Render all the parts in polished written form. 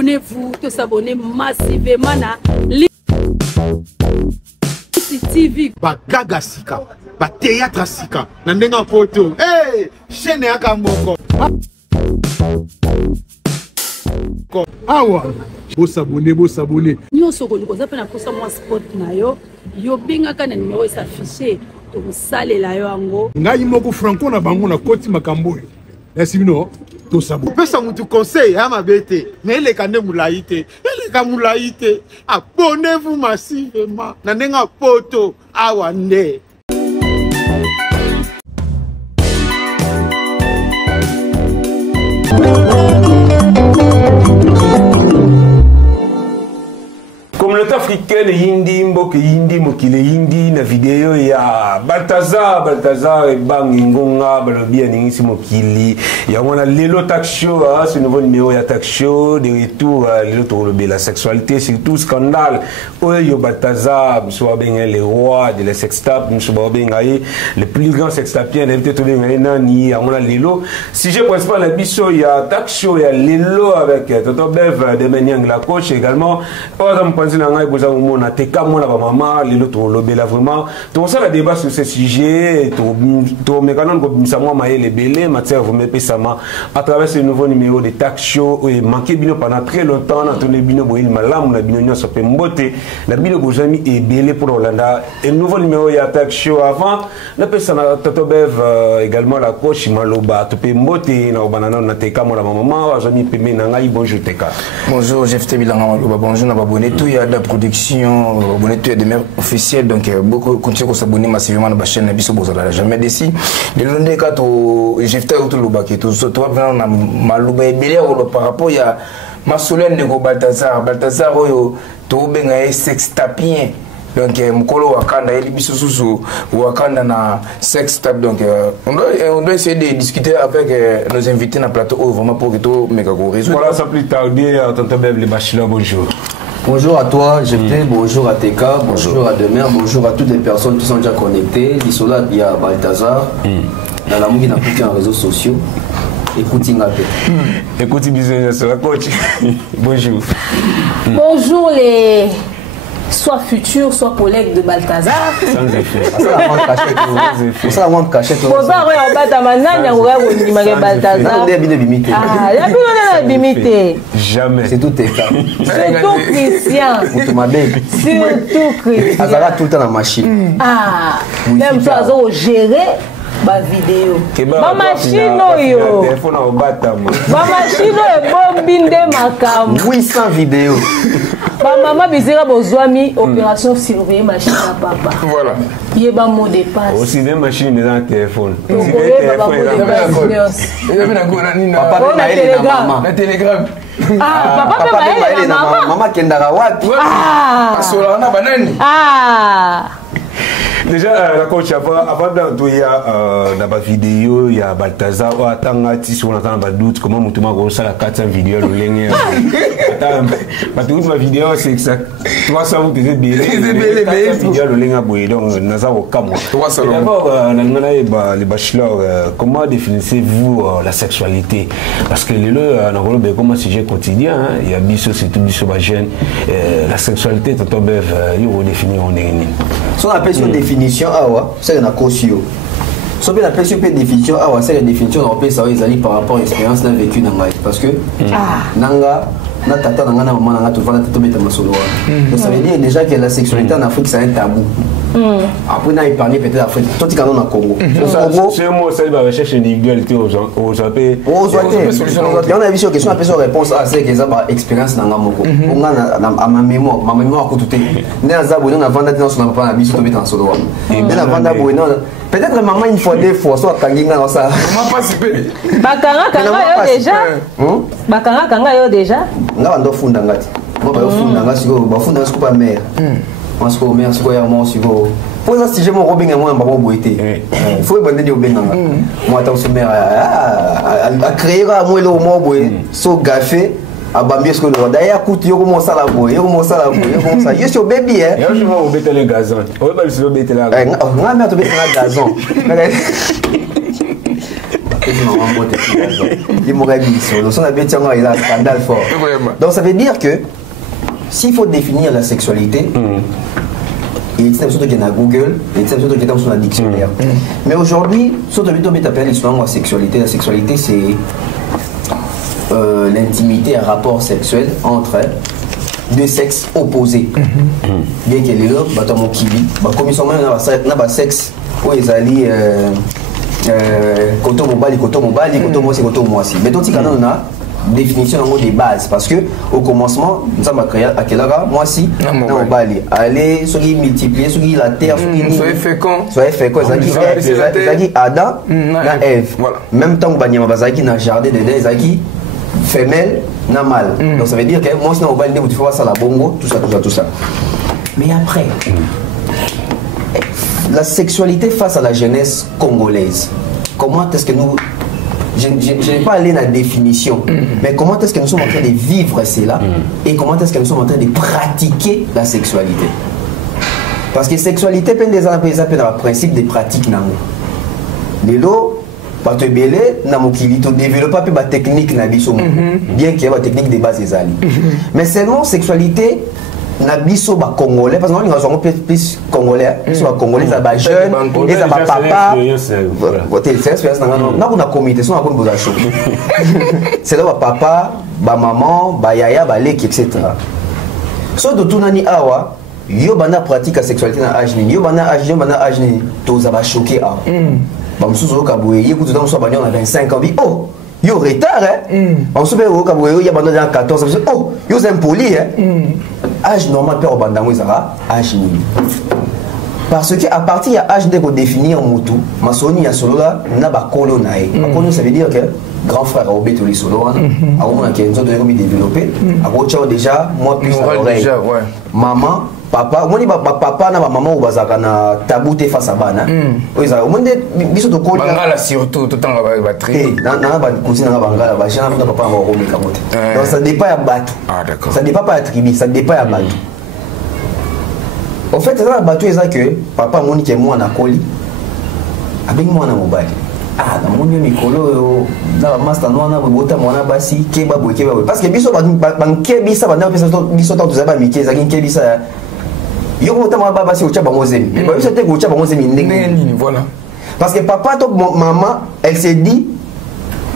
abonnez-vous, tous s'abonner massivement na TV. Bagaga sika, ba théâtre sika, na ndenga poto. Hey, chaîne ya kamoko. Awa, boss abonné. Nyonso ko nikoza pe na posa moi spot na yo binga kana numéro s'afficher to salela yo ango. Ngai moko franco na bango na koti makambo. Est-ce bino to sabo. Pesa mutu conseil ya mabete, mais ele kande mulaite. Ele ka mulaite. Abonnez-vous massivement. Na ndenga poto awa nde. Communauté africaine hindi mboke hindi mokile hindi na video ya Balthazar et Bangingonga balobia ningisi mokili ya wana lelo talk show ce nouveau numéro ya talk show de retour lelo to la sexualité surtout scandale oyo Balthazar soit bien le roi de la sextape soit bien le plus grand sextapien invité to bien nani ya wana lelo sujet principal la biso ya talk show ya lelo avec Toto Bev de Maniang la coach également na ngai boza mona teka mona ba mama lelo to lobela vraiment to ça la débat sur ce sujet to mekanon ko bimisa moi maele belé matière vous me pesama à travers ce nouveau numéro de talk show et manqué bino pendant très longtemps na toné bino boil malam na bino nyonso pe mbote na bino bozami et belé pour Hollanda et nouveau numéro ya talk show avant na pesa na Toto Bev également la coach maloba to pe mbote na banana na teka mona mama azami pemé na ngai bonjour teka bonjour Jeff Bilanga maloba bonjour na babonné tout la production, abonné tout des mails officiels, donc beaucoup continuent à s'abonner massivement à la chaîne Nabiso Bozala. Jamais décis. Les lundés quand j'ai fait tout le bac et tout ça, toi vraiment malouba et belé par rapport à ma solène de Balthazar, tout bien sextapien. Donc mukolo wakanda eli biso susu wakanda na sex tap donc on doit essayer de discuter avec nos invités dans le plateau vraiment pour que tout méga go résoudre. Voilà ça plus tarder tonton Bev les bachelors bonjour. Bonjour à toi, GP, bonjour à TK, bonjour à Demer, bonjour à toutes les personnes qui sont déjà connectées. L'Isola, il y a Balthazar, dans la mouille, dans tous les réseaux sociaux. Écoutez, écoutez, business sur la coach. Bonjour. Bonjour les soit futurs, soit collègues de Balthazar. Sans effet. Ça va cacher tout. Pour ça, on va t'amener Balthazar. Ah, bimité. Jamais. C'est tout TK. Surtout Christian. Surtout Christian. Ça va tout le temps dans la machine. Ah, même ça, on va gérer. Ba vidéo ba machine yo téléphone au batama ba machine bombinde makam 800 vidéos ba mama bizera bozwami opération surveiller machine à papa voilà yeba mot de passe aussi des machines dans téléphone papa na telegram papa pe na mama kendara wapi asola na banani déjà la coach avant d'entouiller dans la vidéo il y a Balthazar ou attends si on entend pas doute comment mon touma ça la 400 vidéos le ligne attends ma toute ma vidéo c'est exact 300 vous que vidéo le ligne à boyer donc naza au camo d'abord les bachelors comment définissez-vous la sexualité parce que le comme sujet quotidien il y a biso c'est tout biso jeune la sexualité tonton Bev il faut définir on est son appelle définition awa c'est une caution so bien appelle une définition awa c'est une définition on peut savoir ils par rapport à l'expérience d'un vécu dans life parce que nanga na tata nanga na maman nanga tout va tata beta masolo donc ça veut dire déjà que la sexualité en Afrique c'est un tabou après on a épargné peut-être Afrique tout qui dans Congo c'est un mot ça va recherche individualité aux AP on a vu sur question après réponse à c'est que ça va expérience nanga moko on a ma mémoire ko tout né à zabou on a vendu dans son papa na biso to beta masolo et bien avant d'abou non peut-être maman une fois deux fois soit kanginga dans ça maman participer bakanga kanga yo déjà nga ndo funda ngati mo ba funda ngati ko ba funda ko pa mère parce que mère ko ya mo siko pour ça si je mo robinga mo ba bo été il faut bande di obenga moi ta mère a créer mo le mo boy so gafé a bambie ce que le d'ailleurs coûte yo comment ça la boy yo comment ça yo sur baby hein yo je vais obeter le gazon on va le obeter la nga mère to beter la gazon Il m'aurait dit sur le bêtise, il a un scandale fort. Donc ça veut dire que s'il faut définir la sexualité, il y a des choses qui sont à Google, il y a des choses qui sont dans le dictionnaire. Mais aujourd'hui, surtout la sexualité c'est l'intimité, un rapport sexuel entre deux sexes opposés. Bien qu'il y ait là, comme ils sont même dans le sexe, où ils allaient côté mobile, côté moisi. Mais donc, on a définition des bases parce que au commencement, nous avons créé à quel âge moi si mobile. Allez, ceux qui multiplient, ceux qui la terre, soyez féconds, ça dit Adam, na Ève. Même temps que Banyama Bazaki dans le jardin de Zaki femelle n'a mal. Donc ça veut dire que moi si on va dire tu fais ça la bongo, tout ça. Mais après, la sexualité face à la jeunesse congolaise, comment est-ce que nous, je n'ai pas allé dans la définition, mais comment est-ce que nous sommes en train de vivre cela et comment est-ce que nous sommes en train de pratiquer la sexualité? Parce que sexualité peut être un principe des pratiques. Les lots, pas te belé, tu développes pas la technique, bien qu'il y ait une technique de base. Mais seulement sexualité, nabiso ba congolais parce que nous sommes plus congolais, soit congolais ça ba jeune et ça ba papa côté c'est expérience na kuna comité so na kuna boza show c'est là ba papa ba maman ba yaya ba leki etc. So de tout nani awa yo bana pratique la sexualité na âge ni yo bana âge ni to za ba choqué a ba msuzo ka boye yeku to dans so ba na 25 ans oh yo retard on se fait au Kaboué, il y a bandé dans 14 ans. Oh, yo c'est impoli âge normal père au bandango izara âge ni. Parce que à partir de âge de définir mutu, masoni ya solo là na ba kolo nae. Kolo ça veut dire que grand frère a obéi tous les solo là. A on a qu'un autre comme développer. A go déjà moi plus à l'oreille. Maman papa, moi ni papa na maman ou bazaka na tabou te face à bana. Oui ça, au moins biso to ko bangala surtout tout temps va très. Na ba cousine na bangala ba jana na papa va romer kamote. Donc ça dépend ya bateau. Ah d'accord. Ça dépend pas ya tribu, ça dépend ya bateau. En fait ça la bateau ça que papa moni ke moi na koli. Avec moi na mobile. Ah na moni mikolo na master no na bota mona basi keba boy parce que biso ba kebisa ba na biso ta tuzaba mikeza kebisa yo ko tama baba si ocha bango zemi mais ba te ko ocha bango zemi ndenge voilà parce que papa to maman elle s'est dit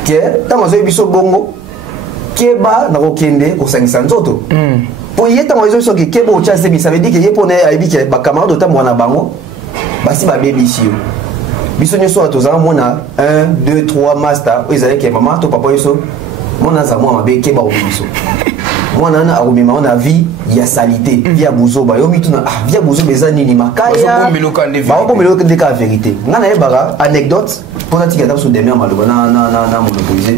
que tama zo biso bongo keba na ko kende ko 500 nzoto pour y être zo so ke keba ocha zemi ça veut dire que ye pone aibi ke ba camarade to mwana bango basi ba baby si biso nyoso atozana mona 1 2 3 master ezali ke maman to papa yoso mona za mwa mabe keba o biso mwana na akomema na vie ya salité via buzoba yo mituna via buzoba eza nini makaya ba ko meloko de ka vérité ngana yebaka anecdote pour na tika taso demain maloba na monopolisé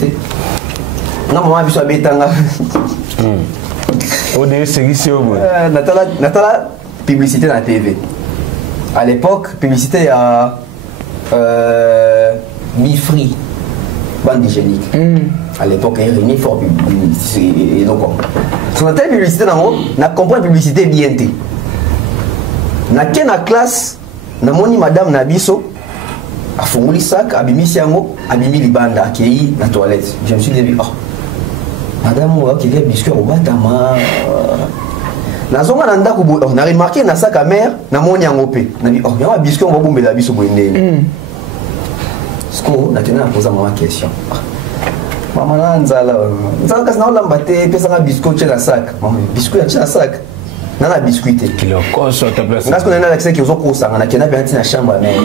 na maman biso abetanga o de série natala publicité na TV à l'époque publicité à Mifri bande hygiénique à l'époque il y a fort publicité et donc sur la publicité na comprend publicité bien té na kena classe na moni madame na biso a fongoli sac abimisi yango abimi libanda akei na toilette je me suis dit oh madame moi qui est biscuit au batama na zonga na ndako na remarqué na sac à mère na moni yango pe na bi oh ya biscuit on va bombela biso boendeni sko na tena poser ma question maman nanzala kasi na olamba te pesanga biscuit na sac maman biscuit na sac nana biscuit te kilo koso ta place parce que na l'accès qui ont kosanga na kena pe na chambre mais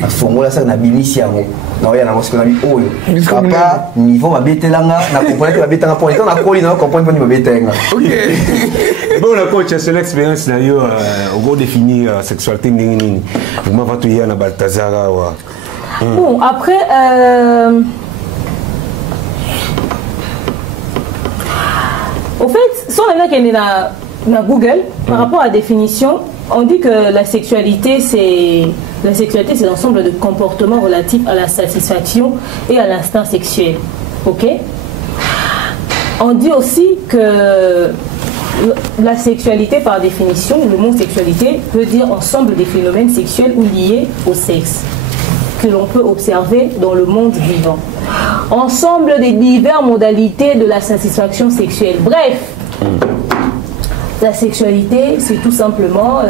na fongola sac na bimisi yango na oya na mosiko na bi oyo papa niveau babetelanga na comprendre que babetanga pour étant na koli na comprendre pas ni babetenga OK bon la coach c'est l'expérience là yo au go définir sexualité nini vraiment va tuer na Baltazara wa bon après au fait, si on est dans Google, par rapport à la définition, on dit que la sexualité, c'est l'ensemble de comportements relatifs à la satisfaction et à l'instinct sexuel. Ok? On dit aussi que la sexualité, par définition, le mot sexualité veut dire ensemble des phénomènes sexuels ou liés au sexe. que l'on peut observer dans le monde vivant. Ensemble des diverses modalités de la satisfaction sexuelle. Bref, la sexualité, c'est tout simplement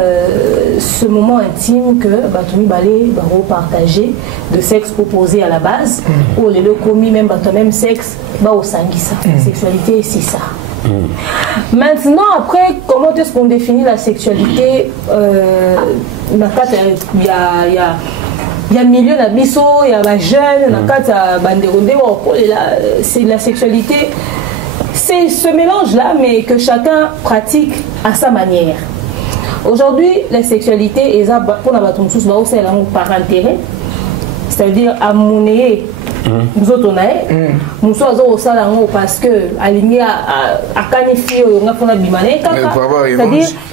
ce moment intime que Batoumi Balé va partager de sexe opposé à la base, ou les commis même même sexe, au sanguissa. La sexualité, c'est ça. Maintenant, après, comment est-ce qu'on définit la sexualité? Il y a milieu d'abisso, il y a des jeunes, c'est la sexualité. C'est ce mélange-là, mais que chacun pratique à sa manière. Aujourd'hui, la sexualité est pour par intérêt, c'est-à-dire à monnaie. Nous autres, nous sommes parce que c'est-à-dire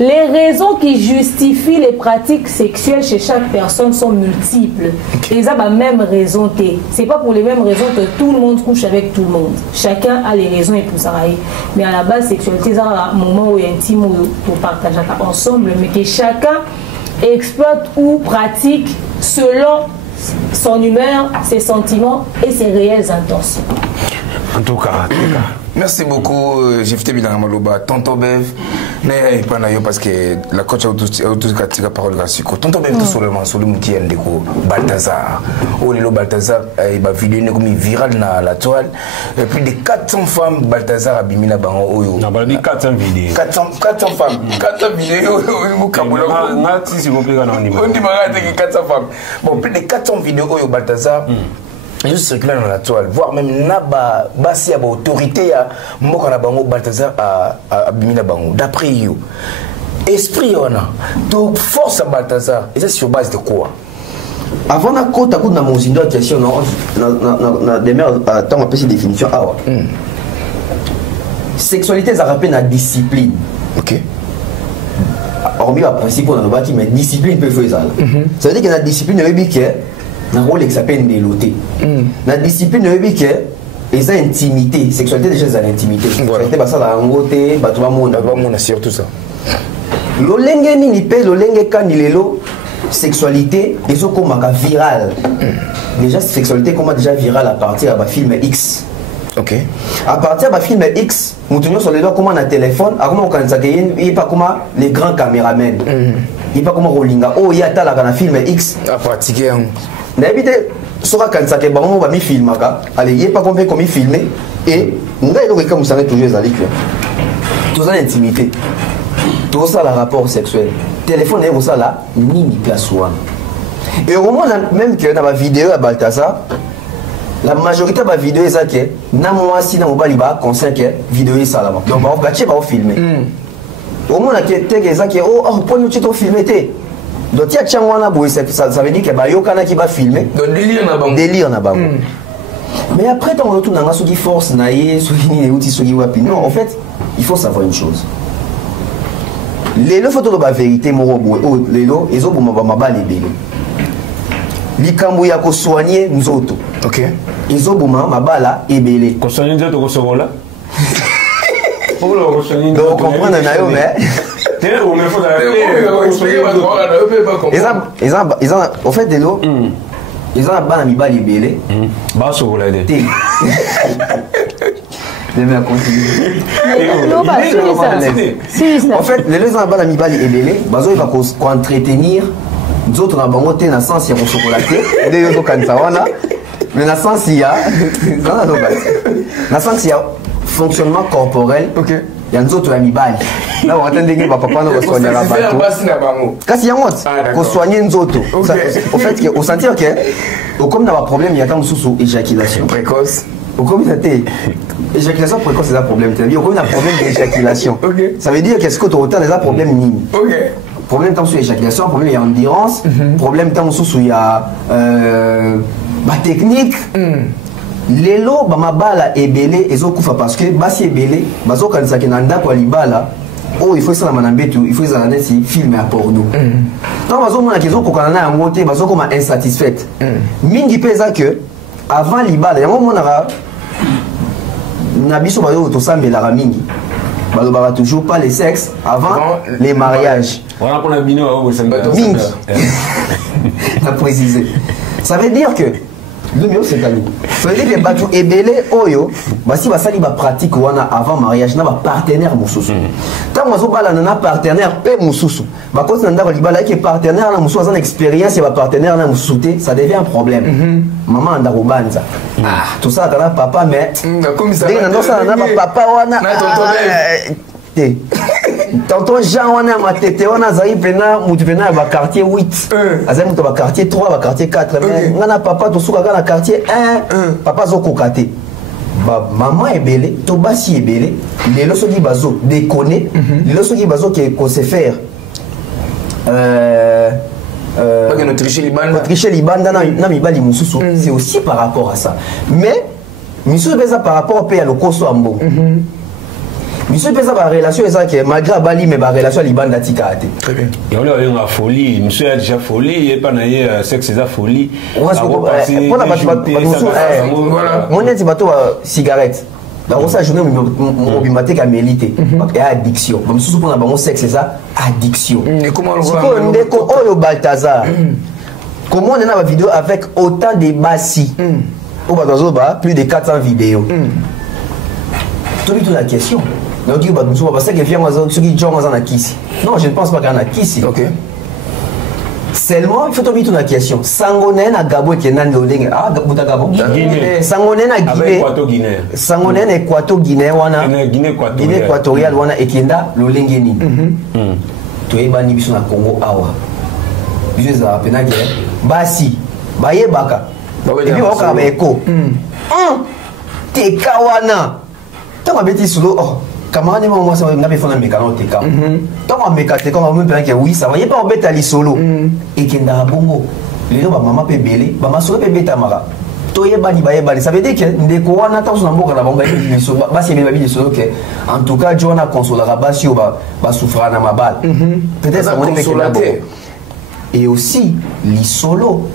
les raisons qui justifient les pratiques sexuelles chez chaque personne sont multiples. Et ça la même raison. C'est pas pour les mêmes raisons que tout le monde couche avec tout le monde. Chacun a les raisons et pour ça. Mais à la base, sexualité, c'est un moment où il y a intime pour partager ensemble, mais que chacun exploite ou pratique selon son humeur, ses sentiments et ses réelles intentions. En tout cas. Merci beaucoup, Jefté Bilanga Maloba. Tonton Bev, parce que la coach a autorisé la parole. Tonton Bev, tout seulement, sur le mouti Ndeko, Balthazar. Oh, le Balthazar, il va vidéo comme viral dans la toile. Plus de 400 femmes, Balthazar a bimina bango oyo. Non, pas 400 vidéos. 400 femmes. 400 vidéos, on dit 400 femmes. Bon, plus de 400 vidéos oyo Balthazar. Juste circuler dans la toile, voire même naba basi à autorité à Mokana Bango Balthazar à Bimina Bango. D'après you, esprit on a, donc force à Balthazar, et ça sur base de quoi? Avant la côte à coup de mon zindo question, na demeure tant appelé définition. Sexualité, ça rappelle la discipline. Ok. Hormis le principe on a le bâti, mais discipline peut faire ça. Ça veut dire que la discipline est bien. Un rôle qui s'appelle déloté. La discipline est et ça intimité. Sexualité déjà c'est l'intimité. Sexualité bah ça la ngoté, bah tout le monde surtout ça. L'olenge ni pe l'olenge kanilelo sexualité et ça comme viral. Déjà sexualité comment déjà viral à partir de film X. OK. À partir de film X, nous tenons sur les doigts comment on a téléphone, à comment on quand ça il pas comment les grands caméramans. Il pas comment Rolinga. Oh il y a ta la film X à pratiquer. N'habitez sera quand ça que bon on va mi filmer allez il pas combien comme il filmer et nous allons comme ça toujours les alliés tout ça l'intimité tout ça le rapport sexuel téléphone et ça là ni place one et au moment même que dans la vidéo à Balthazar la majorité de la vidéo est ça que na moi si na mobali ba conseil que vidéo est ça là donc on va filmer au moment là que ça que oh pour nous tu filmer donc il y a ça veut dire que Bayokana qui va filmer délire na bango. Mais après on retourne dans ce qui force naïe ce qui ni outils ce qui wapi non en fait il faut savoir une chose les photos de la vérité morobo les lo ils ont pour ma balle belé likambo ya ko soigner nous autres OK ils ont pour ma balle ebelé ko soigner nous autres ko sokola donc comprendre na yo mais ils ont en fait de l'eau ils ont ban ami bali belé ba so la de en fait les gens ban ami bali belé bazo il va ko entretenir nous autres na bango te na sens ya ko chocolaté de yo kanza wana mais na sens ya na sens ya fonctionnement corporel. OK. Il y a nous autres amis bali. Là on attend que papa nous soigne la bateau. Kasi ya monte ko soigner nous autres. Au fait que au sentir que comme dans un problème il y a tant sous éjaculation précoce. Au comme ça t'es éjaculation précoce c'est un problème. Tu as dit au comme un problème d'éjaculation. OK. Ça veut dire qu'est-ce que tu autant des problèmes minimes. OK. Problème tant sous éjaculation, problème il y a endurance, problème tant sous il y a technique. Lelo bamabala ebele ezokufa parce que basi ebele bazokanisa ke na ndako libala oh il faut ça na mbetu il faut ça na si film à porno donc bazomona ke ezokokana na yango te bazokoma insatisfaite mingi pesa que avant libala yango monaka na biso bayo to sambela mingi balobaka toujours pas les sexes avant les mariages voilà pour la bino mingi na préciser Ça veut dire que ça veut dire que Batu Ebele Oyo, si basali ba pratique wana avant mariage na ba partenaire mususu. Tant mazo bala na partenaire pe mususu. Ba ko na ndako libala ke partenaire na mususu za expérience et ba partenaire na mususu, ça devient un problème. Maman ndako banza. Ah, tout ça dans papa mais comme ça. Dans ça na papa wana. Tonton Jean wana matete wana zai pena mutu pena ba quartier 8 azai mutu ba quartier 3 ba quartier 4 mais ngana papa to suka kana quartier 1 papa zo kokate ba maman ebele to basi ebele lelo soki bazo déconner lelo soki bazo ko se faire pas que tricher libanda na mibali mususu c'est aussi par rapport à ça mais misu beza par rapport au à lokoso ambo monsieur pesa ba relation eza que malgré bali mais ba relation libanda tikate très bien et on a eu une folie monsieur a déjà folie et pas naie sexe eza folie on va se pour voilà mon net bato cigarette ba rosa journée mobimate ka mélité et addiction comme sous pour na bango sexe eza addiction et comment on voit ndeko oyo Balthazar comment on a la vidéo avec autant de bassi au bazoba plus de 400 vidéos tout la question. Donc il va nous voir parce que vient ceux qui jouent en Kisi. Non, je ne pense pas qu'il y en a Kisi. OK. Seulement il faut tomber toute la question. Sangonen à Gabo qui est nan loling. Ah, Gabo. Sangonen à Guinée. Sangonen Équato Guinée wana. Guinée équatoriale wana ekenda lolengeni. To ebani biso na Congo awa. Biso za pena ke basi. Baye baka. Et puis on va eko. Te kawana. Tant que bêtise solo, oh, camarade moi ça n'a pas fait un mécano te ka. Tant que mécate comme on peut que oui ça va y pas en bête ali solo. Et qui n'a bongo. Les gens maman peut belé, maman solo peut bête mara. Toye bani baye bani ça veut dire que ndeko wana tant na mboka na bonga ni solo ba c'est bien solo que en tout cas John a consolera basi ou ba souffra na mabal. Peut-être ça mon consolateur. Et aussi li solo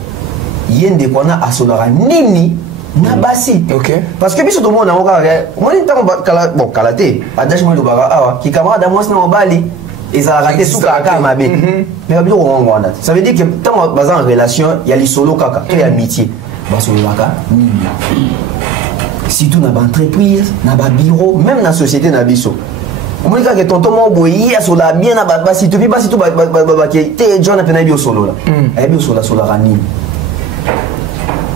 yende kona asolera nini na basi parce que biso to mona ngoka moi ntango bon kalaté adage moi lobaka awa ki camarade moi na mobali ezala raté suka aka mabe mais babilo ngongo wana ça veut dire que tant baza en relation ya li solo kaka to ya amitié baso lobaka si tout na ba entreprise na ba bureau même na société na biso moi ka que tonton mo boyi ya sola bien na ba basi to ba ke te John apena bio solo la e bio sola rani.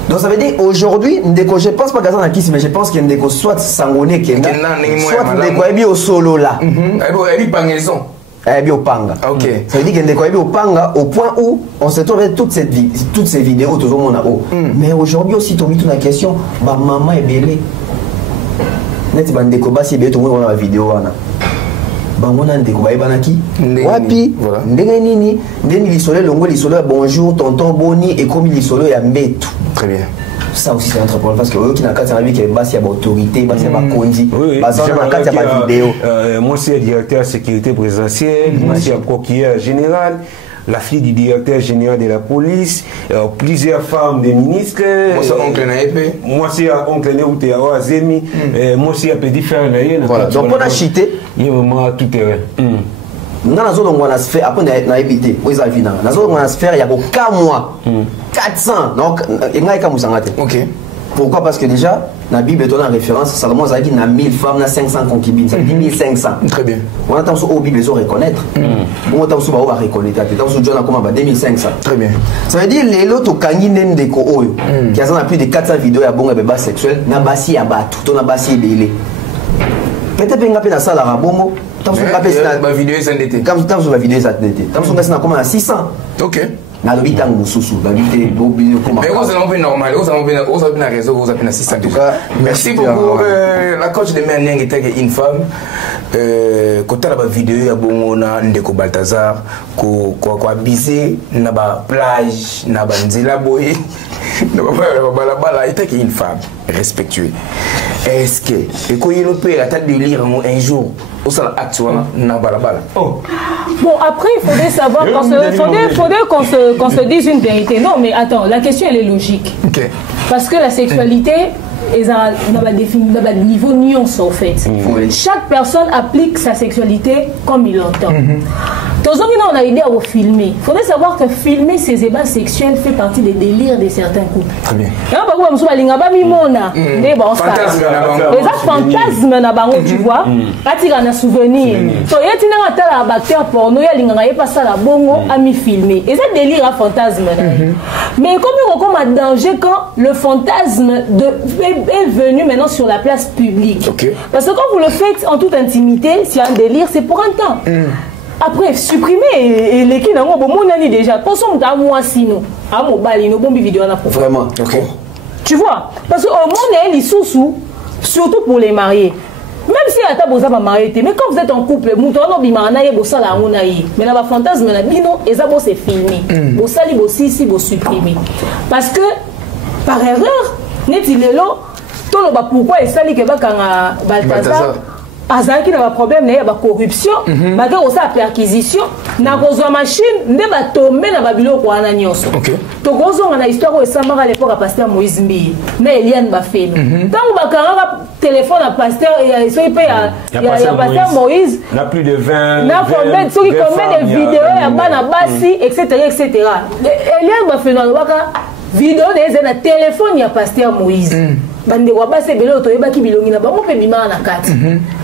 Donc ça veut dire aujourd'hui, je pense pas qu'à Kisi, mais je pense qu'il y a Ndeko soit sangoné, soit Ndeko est au solo là. Elle est pangaison. Elle est au panga. Ok. Ça veut dire qu'il est au panga au point où on se trouve toutes ces vidéos tout le monde a haut. Mais aujourd'hui aussi, tu as mis toute la question, ma maman est belée. Net Ndeko basi belé tout le monde a la vidéo là. Bangona Ndeko banaki. Wapi? Ndenge nini? Ndeni lisolo longo lisolo bonjour tonton Boni et comme lisolo ya mbetu. Très bien. Ça aussi c'est un problème parce que eux qui n'a qu'à servir qui est bas il y a autorité, bas il y a kondi, bas il y a vidéo. Moi c'est directeur sécurité présidentielle, moi c'est procureur général. La fille du directeur général de la police, plusieurs femmes des ministres. Moi c'est oncle Naïpe. Moi c'est oncle Néouté Zemi. Moi c'est petit frère Naïe. Voilà. Donc on a chité. Il y a vraiment tout terrain. Dans la zone où on a sphère, après on a habité, où ils ont vu dans la zone où on a sphère, il y a aucun mois, 400. Donc il y a qu'à mousangate. Ok. Pourquoi? Parce que déjà, dans la Bible, on a référence, Salomon a dit qu'il y a 1000 femmes, il y a 500 concubines, ça veut dire 1500. Très bien. On attend au Bible, ils ont reconnaître. On attend au Bible, reconnaître. On attend au John, comment 2500. Très bien. Ça veut dire les lots au Kaninen de Kooyo, qui a plus de 400 vidéos à bon et bébé sexuel, n'a basi à battre, tout n'a basi belé. Peut-être que vous avez ça à Rabomo. La vidéo est endetée. Comme la vidéo est endetée. Comme vous avez à 600. Ok. Na lobi tango susu na bité bobi comment mais vous avez normal vous avez raison vous avez assisté en tout cas merci beaucoup la coach de Mère Nyang était une femme quand la vidéo ya bongo na Ndeko Balthazar ko abiser na ba plage na ba nzela boy na ba balabala était une femme respectueuse est-ce que et quand il peut attendre de lire un jour au sala acte na balabala bon après il faudrait savoir qu'on se dise une vérité. Non mais attends, la question elle est logique. Okay. Parce que la sexualité est à un niveau nuance en fait. Chaque personne applique sa sexualité comme il l'entend. On a idée à filmer. Il faudrait savoir que filmer ces ébats sexuels fait partie des délires de certains couples. Très bien. Fantasme na bango, tu vois. Atira na souvenir. So yeti na tala acteur porno ya linga ye pas ça la bongo a mi filmer. Et ça délire à fantasme. Mais comme un danger quand le fantasme est venu maintenant sur la place publique. Okay. Parce que quand vous le faites en toute intimité, c'est un délire, c'est pour un temps. Après, supprimer et les qui n'ont pas déjà. Pensons à moi sinon. À mon balino, bon vidéo na pour. Vraiment. Ok. Tu vois? Parce qu'au monde, il est sous, surtout pour les mariés. Même si à ta bosa va marier, mais quand vous êtes en couple, mouton no bimana ye bosa la onaï. Mais là, fantasme na bino, et ça c'est filmé. Bosa li bossi ici, bos supprimer. Parce que par erreur, net il est là. Tout le pourquoi et ça li que va quand Balthazar. Azaki na problème na ba corruption, ba ke osa perquisition, na kozwa machine, nde ba tombe na ba biloko wana nyonso. OK. To gozo na histoire o samara à l'époque à pasteur Moïse Mbi, na Eliane ba feno. Tant ba karanga téléphone à pasteur et so il paye ya pasteur Moïse. Na plus de 20 na combien so qui combien de vidéos ya bana basi etc. Eliane ba feno ba vidéo des na téléphone ya pasteur Moïse. Bande wa base belo to yeba ki bilongi na bango pe bima na kati.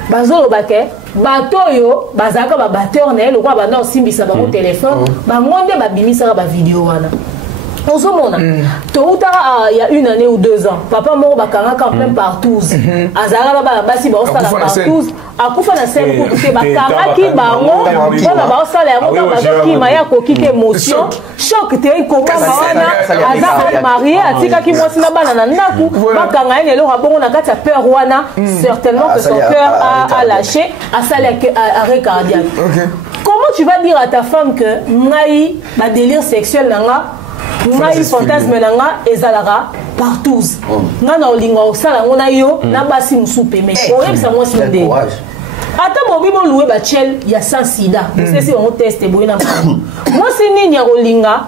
Bazolo bake bato yo bazaka ba batteur na le kwa bana osimbisa bango téléphone bangonde ba bimisa ba vidéo wana. On se montre. Il y a 1 année ou 2 ans, papa mort bakanga quand même partout. Azara ba basi ba osala partout. Akufa na scène pour que bakanga ki bango, bona ba osala yango ba ki maya ko kike émotion, choc te ko ba wana, azara marié atika ki mwasi na bana na ndaku, bakanga ene lo rabongo na kati ya peur wana, certainement que son cœur a lâché, a salé arrêt cardiaque. Comment tu vas dire à ta femme que ngai ba délire sexuel nanga ngai fantasme nanga ezalara partout ngana olinga osala ngona yo na basi musupe mais oyebisa moi si ndé ata mobi mo louer ba chel ya sans sida c'est si on teste boyina moi si nini ya olinga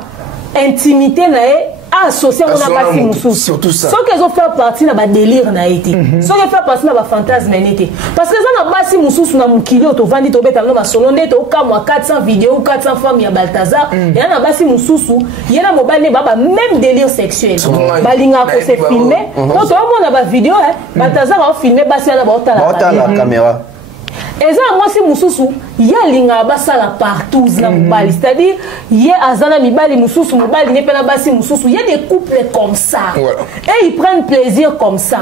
intimité na e associé on a basi musupe surtout ça ce qu'ils ont fait partie na ba délire na été ce qui fait partie na ba fantasme na été parce que ça na basi mususu na mukili to vandi to beta no masolo ndé to kamwa 400 vidéos 400 femmes ya Balthazar et na basi mususu yena mobali baba même délire sexuel balinga ko se filmer to to mona ba vidéo Balthazar a filmé basi na ba otala la caméra. Et ça, moi, si Moussoussou, il y a l'inga basala partout, c'est-à-dire, il y a Azana Mibali, Moussoussou, Mibali, Nepena Bassi, Moussoussou, il y a des couples comme ça. Voilà. Et ils prennent plaisir comme ça.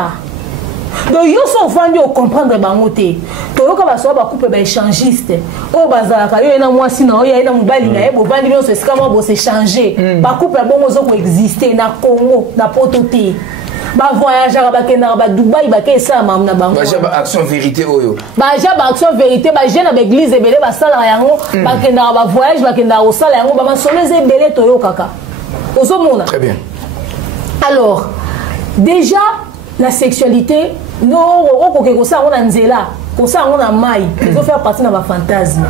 Donc, ils sont vendus au comprendre bangoté. Toyo ka baso ba couple ba échangiste. O bazalaka yo ena mwasi na yo ena mobali na ye bo vandi yo se skama bo se changer. Ba couple bongo zo ko exister na Congo, na Pototé. Ba voyageur ba kena ba Dubaï ba ke ça mam na bango. Ba jaba action vérité oyo. Ba jaba action vérité ba jeune na église ebele ba sala yango ba kena ba voyage ba kena o sala yango ba masoleze ebele toyo kaka. Ozo mona. Très bien. Alors, déjà la sexualité non on ça on a nzela comme ça on a maille ils ont fait partie de ma fantasme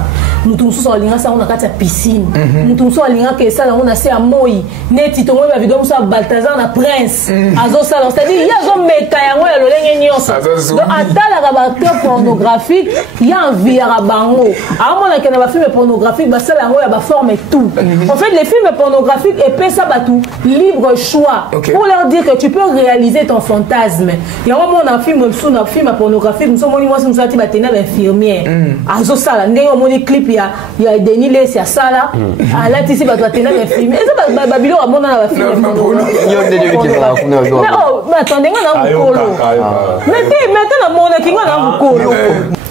nous tous sur linga ça on a kata piscine nous tous sur linga que ça on a c'est à moi neti to moi la vidéo ça Balthazar na prince azo ça c'est-à-dire il y a zo meka yango ya lolenge nyonso donc atala ka ba pornographique il y a envie à bango à mon na ba film pornographique ba ça yango ya ba forme et tout en fait les films pornographiques et pe ça ba tout libre choix pour leur dire que tu peux réaliser ton fantasme il y a un film sous un film pornographique nous sommes moi nous avons battu infirmière azo ça là ndenge on clip il y a Denis Les c'est ça là à là ici ba battu infirmière et ça babilo a mona na film mais attendez on a mukolo mais mona kinga na mukolo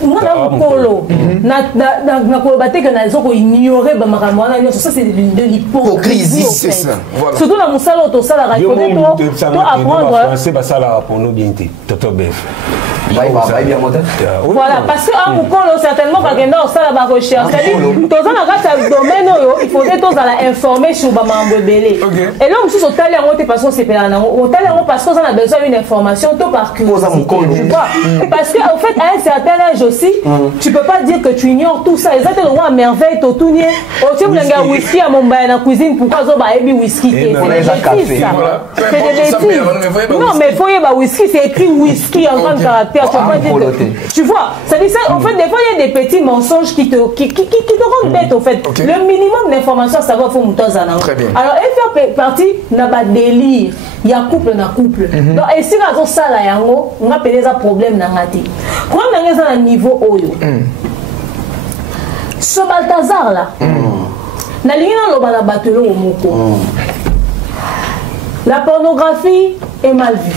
mona mukolo na ko batté que na zoko ignorer ba makambo na ça c'est de l'hypocrisie c'est ça voilà surtout na musalo to ça la reconnaître to apprendre français ba ça là pour nous bien toto bef voilà parce que un mukolo certainement pas que dans ça la recherche c'est-à-dire tous na kata domaine il faudrait tous la informer sur ba mambo belé et là aussi au tali en parce que c'est pas au tali en parce qu'on a besoin d'une information tout par curiosité tu vois parce que en fait à un certain âge aussi tu peux pas dire que tu ignores tout ça exactement le roi merveille to tout nier au tu blenga whisky à mon bain na cuisine pourquoi zo ba ebi whisky c'est des bêtises non mais faut y ba whisky c'est écrit whisky en grand caractère Tu vois, ça dit ça, en fait, des fois, il y a des petits mensonges qui te rendent bête, au fait. Le minimum d'informations, ça va faire mouton zana. Alors, elle fait partie n'a pas délire. Il y a couple na couple. Donc, et si on a ça là, on a des problèmes dans la tête. Quand on est à un niveau oyo, ce Balthazar là, na ligne dans le balabatelo au moko. La pornographie est mal vue.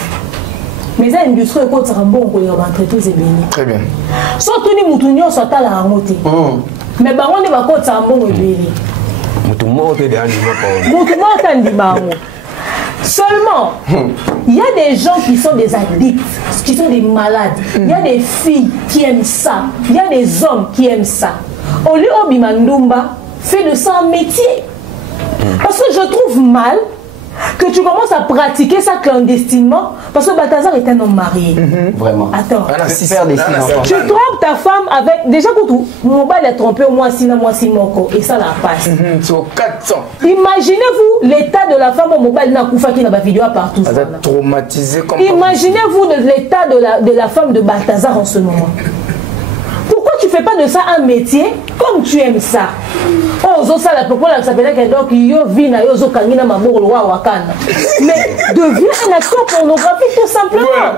Mais ça, l'industrie est contre un bon pour y rentrer tous les bénis. Très bien. Surtout les moutons sont à la remontée. Mais bah on est pas contre un bon béni. Seulement, il y a des gens qui sont des addicts, qui sont des malades. Il y a des filles qui aiment ça. Il y a des hommes qui aiment ça. Au lieu Obimandumba fait de ça un métier. Parce que je trouve mal que tu commences à pratiquer ça clandestinement parce que Balthazar est un homme marié. Vraiment. Attends. Tu trompes ta femme avec... Déjà, quand mon bal est trompé au moins 6 mois, 6 mois, et ça la passe. Sur 400. Imaginez-vous l'état de la femme au mobile n'a Koufa qui n'a pas vidéo partout. Elle a traumatisé comme... Imaginez-vous l'état de la femme de Balthazar en ce moment. Pourquoi tu ne fais pas de ça un métier comme tu aimes ça? Oh, ça la pourquoi ça s'appelle que donc yo vina yo zo kangina maboro wa wakana. Mais deviens un acteur pornographique tout simplement.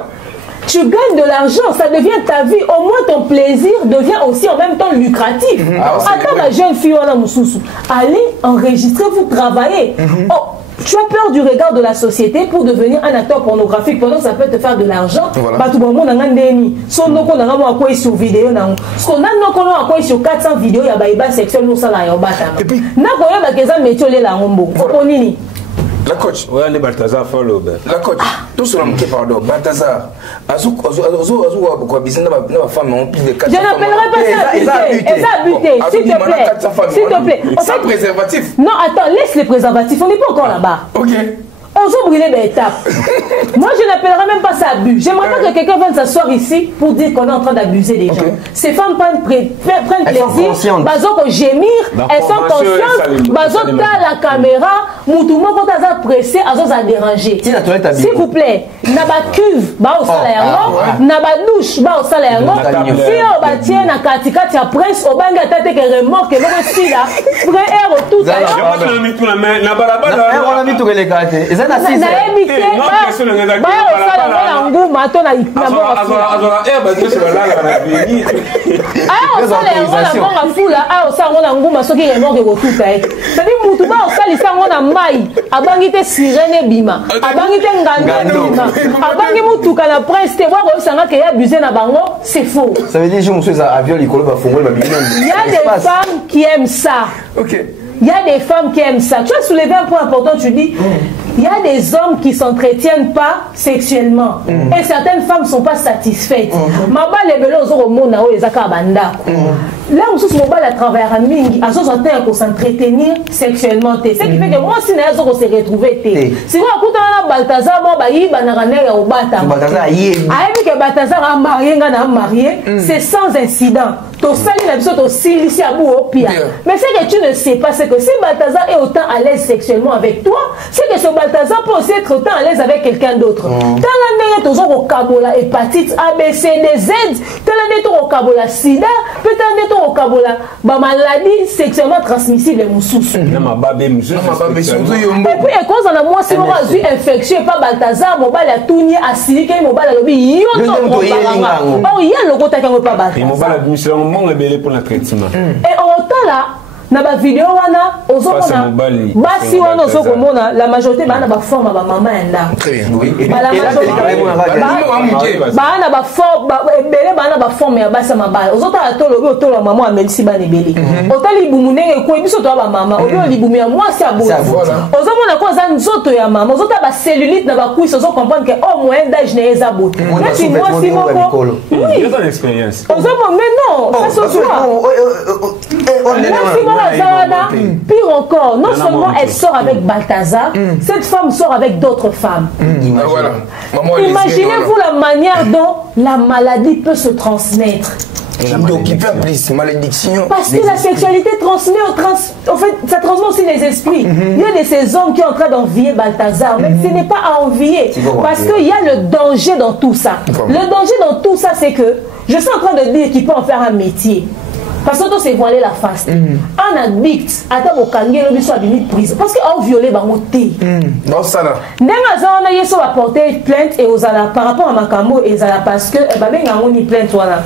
Tu gagnes de l'argent, ça devient ta vie. Au moins ton plaisir devient aussi en même temps lucratif. Attends la jeune fille wala mususu, allez enregistrer, vous travaillez. Oh, tu as peur du regard de la société pour devenir un acteur pornographique pendant que ça peut te faire de l'argent. Bah tout le monde a un déni. Son nom qu'on a un quoi sur vidéo non. Ce qu'on a quoi sur 400 vidéos ya baïba sexuel nous ça là ya bata. Na ko ya ba keza métier la rombo. Oponini. La coach. Ouais, les Balthazar follow. La coach. Tout cela me pardon. Balthazar. Azu quoi bizarre na femme on plus de 400. Je n'appellerai pas ça buté. Ça buté. S'il te plaît. S'il te plaît. Sans préservatif. Non, attends, laisse les préservatifs. On n'est pas encore là-bas. OK. On s'en brûler des étapes. Moi, je n'appellerai même pas ça abus. J'aimerais pas que quelqu'un vienne s'asseoir ici pour dire qu'on est en train d'abuser des gens. Ces femmes prennent plaisir, bazo ko gémir, elles sont conscientes, bazo ta la caméra, moutouma quand elles ont pressé, elles ont dérangé. S'il vous plaît, n'a pas cuve, ba au salaire, n'a pas douche, ba au salaire. Si on va tirer na katika tia presse, au banga tête que remorque, le aussi là, près air tout à l'heure. C'est faux. Ça veut dire que je me suis avion l'école va fondre le babylone. Il y a des femmes qui aiment ça. OK. Il y a des femmes qui aiment ça. Tu as soulevé un point important, tu dis, il y a des hommes qui ne s'entretiennent pas sexuellement. Et certaines femmes ne sont pas satisfaites. Là, on se voit à travers un ming, à s'entretenir sexuellement. Ce qui fait que moi, si je se retrouver, si vous écoutez Balthazar, Balthazar a marié, c'est sans incident. Mais ce que tu ne sais pas, c'est que si Balthazar est autant à l'aise sexuellement avec toi, c'est que ce Balthazar peut aussi être autant à l'aise avec quelqu'un d'autre. Tant l'année, tu as au Kabola hépatite A, B, C, D, Z, tant l'année, tu as au Kabola sida, peut-être au Kabola maladie sexuellement transmissible. Et puis, et quand on a moi, si on a vu infection, pas Balthazar, mon bal a tourné à siliquer, mon bal a lobby, il y a le gros taquin pas Balthazar. Pour le traitement. Et en temps là, na ba vidéo wana ozomona basi wana ozokomona la majorité bana ba forme ba maman enda. Très bien. Oui. Bana ba forme belé bana ba forme ya basi mabala. Ozota tolo bi tolo maman amelisi bana belé. Otali bumunenge ko biso to ba maman, obi libumi ya mwasi ya bozo. Ozomona ko za nzoto ya maman, ozota ba cellulite na ba cuisse, ozo comprendre que au moyen d'âge ne eza beauté. Merci mwasi moko. Oui. Il y a une expérience. Ozomona mais non, ça se voit. Pire encore, non seulement elle sort avec Balthazar, cette femme sort avec d'autres femmes. Voilà. Imaginez-vous la manière dont la maladie peut se transmettre. Donc il peut plus malédiction. Parce que la sexualité transmet, en fait, ça transmet aussi les esprits. Il y a de ces hommes qui sont en train d'envier Balthazar, mais ce n'est pas à envier. Parce qu'il y a le danger dans tout ça. Le danger dans tout ça, c'est que je suis en train de dire qu'il peut en faire un métier. Parce que c'est voiler la face. Un addict, attends au kangue, le soit limite prise. Parce qu'on violé par mon thé. Non, ça là. On a porté plainte et aux ala par rapport à Makambo et ala parce que on y plainte voilà.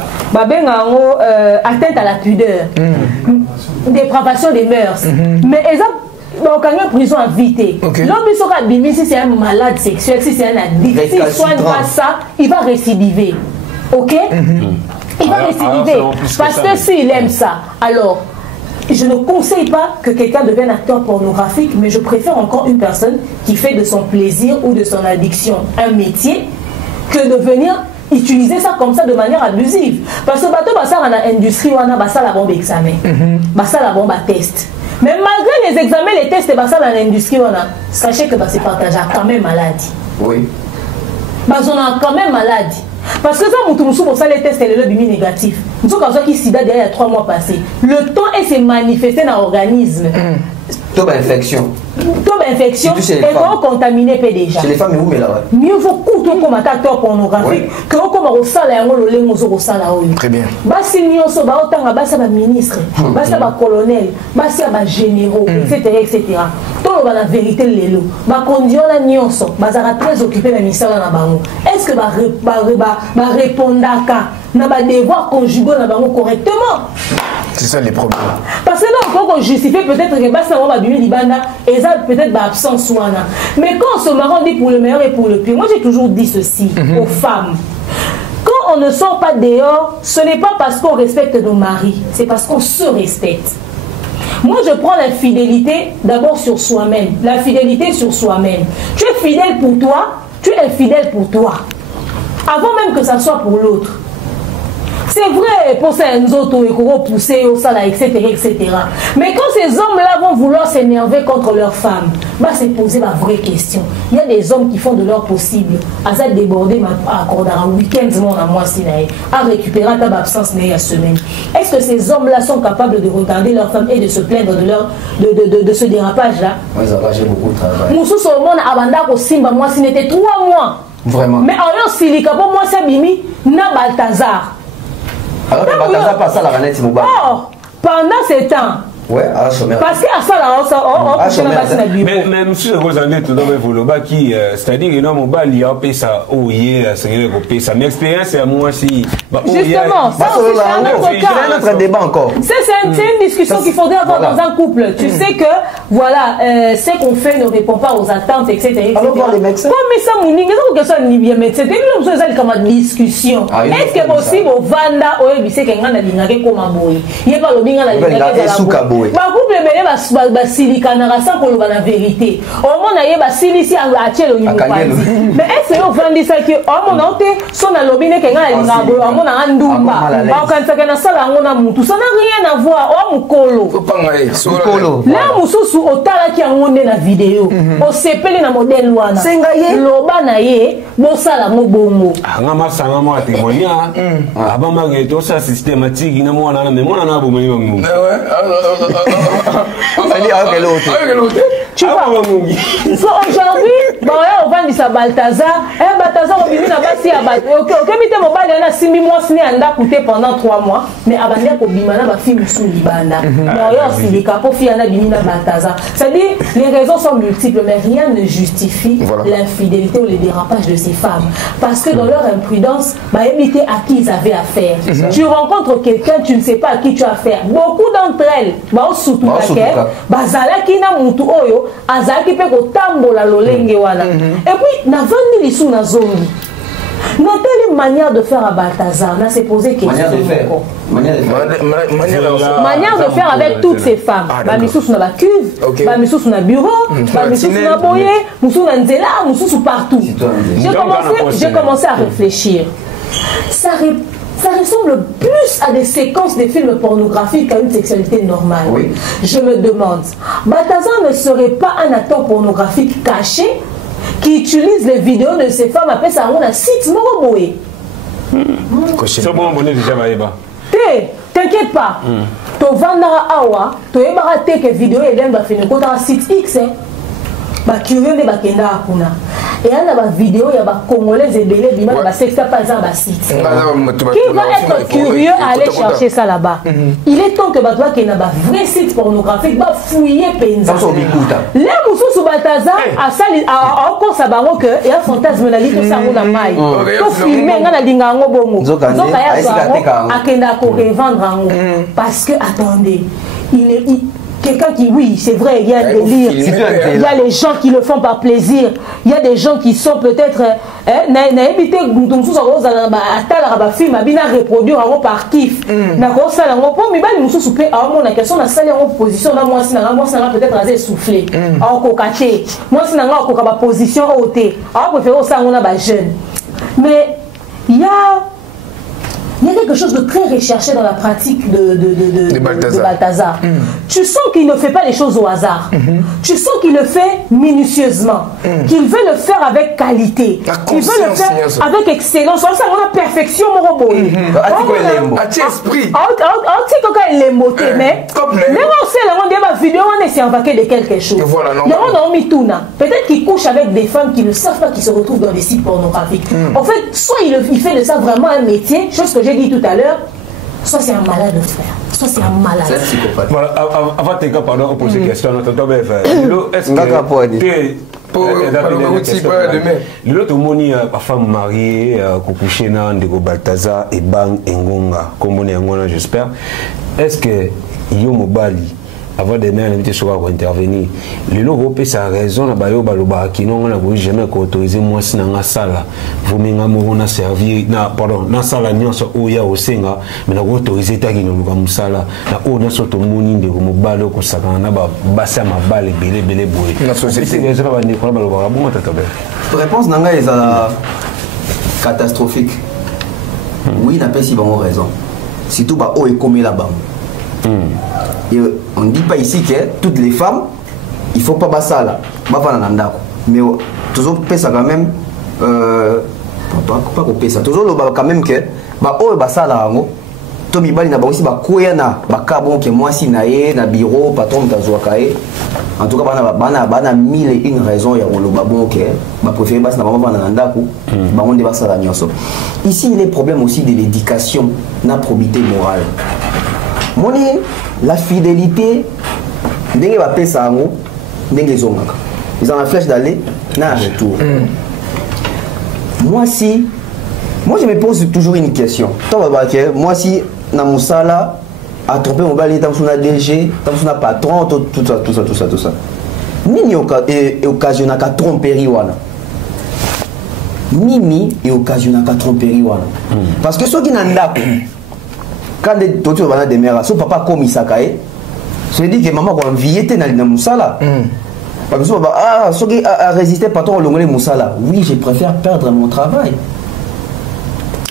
Atteinte à la pudeur. Dépravation des mœurs. Mais donc, quand prison à vite. L'homme si c'est un malade sexuel, si c'est un addict, s'il ne soigne pas ça, il va récidiver. Ok? Il va récidiver. Parce que s'il aime ça, alors, je ne conseille pas que quelqu'un devienne acteur pornographique, mais je préfère encore une personne qui fait de son plaisir ou de son addiction un métier que de venir utiliser ça comme ça de manière abusive. Parce que bateau ça dans l'industrie, on a ça la bombe examen, ça la bombe test. Mais malgré les examens, les tests et ça dans l'industrie, sachez que c'est partagé quand même maladie. Oui. On a quand même maladie. Parce que ça, pour ça, les tests et le bimi négatif. Nous avons qui sida derrière 3 mois passés. Le temps est se manifester dans l'organisme. Taux d'infection. Taux d'infection et comment contaminer déjà. Chez les femmes, où mais là? Mieux vaut coûter comme acteur pornographique que comme au sala et on le mozo au sala. Très bien. Basi nyonso ba otanga basa ba ministre, basa ba colonel, basa ba généraux, etc. Tout la vérité lelo. Ba condition la nyonso, bazara très occupé na misala na bango. Est-ce que ba répondaka na ba devoir conjugal na bango correctement? C'est ça les problèmes. Parce que là, on justifie peut-être que basa on va bimi libanda et ça peut-être ba absence ouana. Mais quand on se marie, on dit pour le meilleur et pour le pire. Moi j'ai toujours dit ceci aux femmes. Quand on ne sort pas dehors, ce n'est pas parce qu'on respecte nos maris, c'est parce qu'on se respecte. Moi, je prends la fidélité d'abord sur soi-même. La fidélité sur soi-même. Tu es fidèle pour toi, tu es fidèle pour toi. Avant même que ça soit pour l'autre. C'est vrai, pour ces autres, ils vont pousser au salaire, etc., etc. Mais quand ces hommes-là vont vouloir s'énerver contre leurs femmes, bah, c'est poser la vraie question. Il y a des hommes qui font de leur possible. À ça déborder, à accorder un week-end, à moi, à récupérer ta absence la semaine. Est-ce que ces hommes-là sont capables de regarder leurs femmes et de se plaindre de ce dérapage-là? Oui, ça va, j'ai beaucoup de travail. Moussou Solomon Abanda au Simba, moi, ce n'était 3 mois. Vraiment. Mais en Silika, pour moi, c'est Bimi, na Balthazar. Alors que Balthazar passe à la ranette, c'est mon bar. Or, pendant ces temps, ouais, à la chômeur. parce qu'à ça, là, mais monsieur Rosanet, tout d'abord, vous le qui, c'est-à-dire que non, mon bal, il y a un ça, oh, yeah, c'est vrai qu'on ça. Mais l'expérience, c'est à moi aussi. Justement, ça, c'est un autre débat encore. C'est une discussion qu'il faudrait avoir dans un couple. Tu sais que, voilà, ce qu'on fait ne répond pas aux attentes, etc. Alors, voir les médecins. Comme ça, mon nid, qu'est-ce que ça n'est bien médecin? C'est une comme une discussion. Est-ce que possible au Vanda, au c'est qu'il y a un dingue comme un boy? Il n'y a pas le dingue à la dingue. Ma couple mais ba silika na rasa ko la vérité. Au moins na ye ba silisi a achelo ni mupanzi. Mais est-ce que vandi ça que au moins on te son na lobine ke nga linga bo au moins na ndumba. Ba kanza kana sala ngona mutu ça n'a rien à voir au mukolo. Mukolo. Là mususu otala ki ngonde na vidéo. O sepele na modèle wana. Senga ye loba na ye bo sala mo bongo. Nga masanga mo témoigner. Abama ngeto ça systématique ina mo na mais mo na bo moni bango. Tu vois, so aujourd'hui, on va dire ça Balthazar, Balthazar on vient là-bas si ok mite mobile on a 6 mois signé anda coûté pendant 3 mois, mais abandé ko bimana ba film sous libanda. D'ailleurs si les capos fi ana bimina Balthazar. C'est-à-dire les raisons sont multiples mais rien ne justifie l'infidélité ou les dérapages de ces femmes parce que dans leur imprudence, bah éviter à qui ils avaient affaire. Tu rencontres quelqu'un, tu ne sais pas à qui tu as affaire. Beaucoup d'entre elles, bah surtout bazalaki na mutu oyo azalaki pe kotambola lolenge wana et puis na vandi lisu na zongi na telle manière de faire à Balthazar na se poser question manière de faire avec toutes ces femmes ba misusu na ba cuve ba misusu na bureau ba misusu na boye misusu na nzela misusu partout j'ai commencé à réfléchir ça ressemble plus à des séquences de films pornographiques qu'à une sexualité normale. Oui. Je me demande, Balthazar ne serait pas un acteur pornographique caché qui utilise les vidéos de ces femmes après ça on a site moroboué. C'est bon, on est déjà maïba. T'inquiète pas. To vandara awa, to yebara te que vidéo et bien va finir quand site X ba curieux de ba kenda akuna. Et là la vidéo il y a ba congolais et belé bima ba sexta pas ça ba site. Qui va être curieux à aller chercher ça là-bas. Il est temps que ba toi qui n'a ba vrai site pornographique ba fouiller penza. Là musu sou Balthazar a sali a encore ça baro que il y a fantasme na lito ça na mai. To filmer ngana linga ngo bongo. Zoka ya a kenda ko revendre parce que attendez, quelqu'un qui, oui, c'est vrai, il y a des délire, il y a les gens qui le font par plaisir, il y a des gens qui sont peut-être, évité film, reproduire par kiff, position, peut-être essoufflé, position haute, mais il y a quelque chose de très recherché dans la pratique de Balthazar. Tu sens qu'il ne fait pas les choses au hasard. Tu sens qu'il le fait minutieusement. Qu'il veut le faire avec qualité. Il veut le faire avec excellence. Ça, on a perfection, mon robot. Mais on vidéo, on essaie de quelque chose. Peut-être qu'il couche avec des femmes qui ne savent pas qu'ils se retrouvent dans des sites pornographiques. En fait, soit il fait de ça vraiment un métier, chose que j'ai dit tout à l'heure, soit c'est un malade frère, soit c'est un malade. C'est un psychopathe. Voilà, avant de pardon, on pose une question. Est-ce que l'autre moni la femme mariée couché dans de Balthazar et Bang Engonga comme on est en j'espère. Est-ce que Yomo Bali avant de mettre l'invité sur à intervenir les locaux sa raison na bayo baloba qui non on a jamais autorisé moi si na sala vous menga mo na servir na pardon na sala nyonso oya osenga mais na autorisé ta ki no ba musala na o na soto moni ndeko mobalo ko sakana na ba basa mabale belé boye na société c'est ça ba ni ko baloba bon tatabe réponse nanga est catastrophique. Oui na pesi bango raison surtout ba o e commis là-bas. Et on ne dit pas ici que toutes les femmes, il ne faut pas passer là. Mais toujours ça quand même, pas couper ça. Toujours quand même que, ça là, Tommy Bali n'a pas aussi na bon que moi si naé na bureau patron tazuakaé. En tout cas, bana mille et une raisons ya le babon que ma préféré bas na maman na ndako, ba on débat ça la nyonso. Ici il y a des problèmes aussi de l'éducation, na probité morale. Moni, la fidélité, ils ont la flèche d'aller, n'a retour. Moi je me pose toujours une question. Moi si na musala a trompé mon balai, tant son DG, tant son patron, tout ça. Nini occasionna qu'à tromperie wana. Nini et occasionna qu'à tromperie wana. Parce que ceux qui n'ont pas quand tu vas des mères, son papa comme Isakae, se dit que maman va envier dans Moussala. Parce que ceux qui a résisté pas trop au long de Moussala. Oui, je préfère perdre mon travail.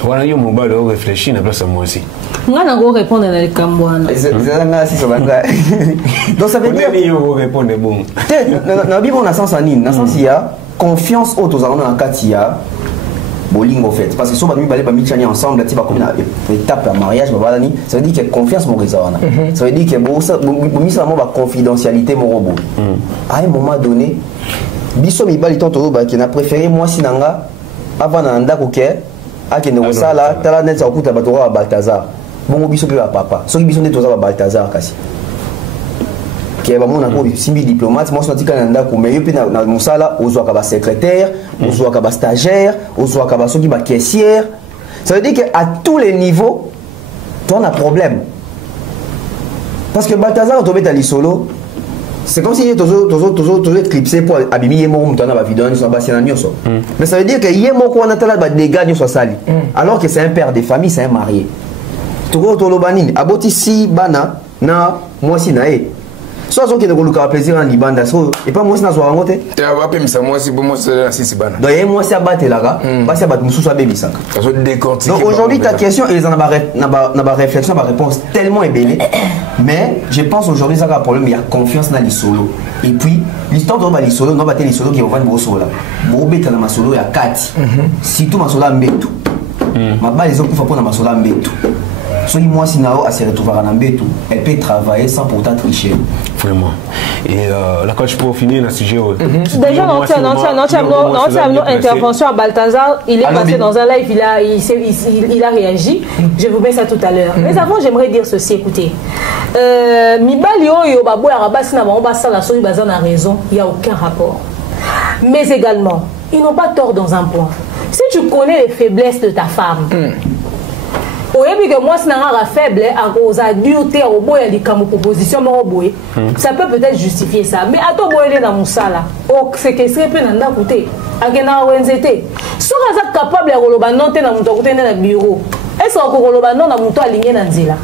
Voilà, il y a un moment de réfléchir, à place à moi aussi. On va répondre à la Cambouane. Donc ça veut dire que vous répondez bon. Dans la Bible, on a sens en ligne. Dans le sens, il y a confiance aux gens dans le cas il y a bowling en fait. Parce que si on va aller ensemble, tu vas comme une étape à mariage, ça veut dire qu'il y a confiance mon réseau. Ça veut dire qu'il y a une confidentialité mon robot. À un moment donné, biso mi bali tonto qui n'a préféré moi sinanga avant d'anda koké à qui ne ça là tala net ça okuta batoro à Balthazar. Bon biso pe papa. Ceux qui biso net toza Balthazar kasi. Qui est vraiment un simbi diplomate, moi je suis un peu mais il y a un monsala, on soit un secrétaire, on soit un stagiaire, on soit un caissière. Ça veut dire qu'à tous les niveaux, tu as un problème. Parce que Balthazar, quand tu es solo, c'est comme si tu es toujours éclipsé pour abîmer mon monde, tu as vidéo, mais ça veut dire qu'il y a des dégâts sur sali. Alors que c'est un père de famille, c'est un marié. Tu vois, tu as aboti si bana, na, moi si nae. Soit ceux qui ne veulent pas plaisir en Liban, et pas moi si na soir en côté. Tu vas pas ça moi si bon moi c'est si bana. Donc moi si abattre là, pas si abattre musu soit baby sac. Donc aujourd'hui ta question ils en a réflexion, ma réponse tellement ébélée. Mais je pense aujourd'hui ça a un problème, il y a confiance dans les solos. Et puis l'histoire de les solos, non pas les solos qui vont vendre vos solos là. Bon bête dans ma solo il y a 4. Si tout ma solo met tout. Ma balle, ils ont pu faire pour ma sola mbetu. Soki moi si nao se retrouver en mbetu, elle peut travailler sans pourtant tricher. Vraiment. Et là quand je peux finir le sujet. Déjà notre intervention à Balthazar, il est passé dans un live, il a réagi. Je vous mets ça tout à l'heure. Mais avant, j'aimerais dire ceci, écoutez. Mibali oyo babou arabasi na bango basala soki baza na raison, il n'y a aucun rapport. Mais également, ils n'ont pas tort dans un point. Si tu connais les faiblesses de ta femme, oui, que moi, c'est un faible, à cause adulte, au bout, il y a des propositions, ça peut peut-être justifier ça. Mais à toi, il est dans mon salle. C'est que c'est peu dans côté. À quel moment si on est capable de roloba non, dans mon côté dans le bureau. Est-ce qu'on roloba non dans mon toit aligné dans Zila?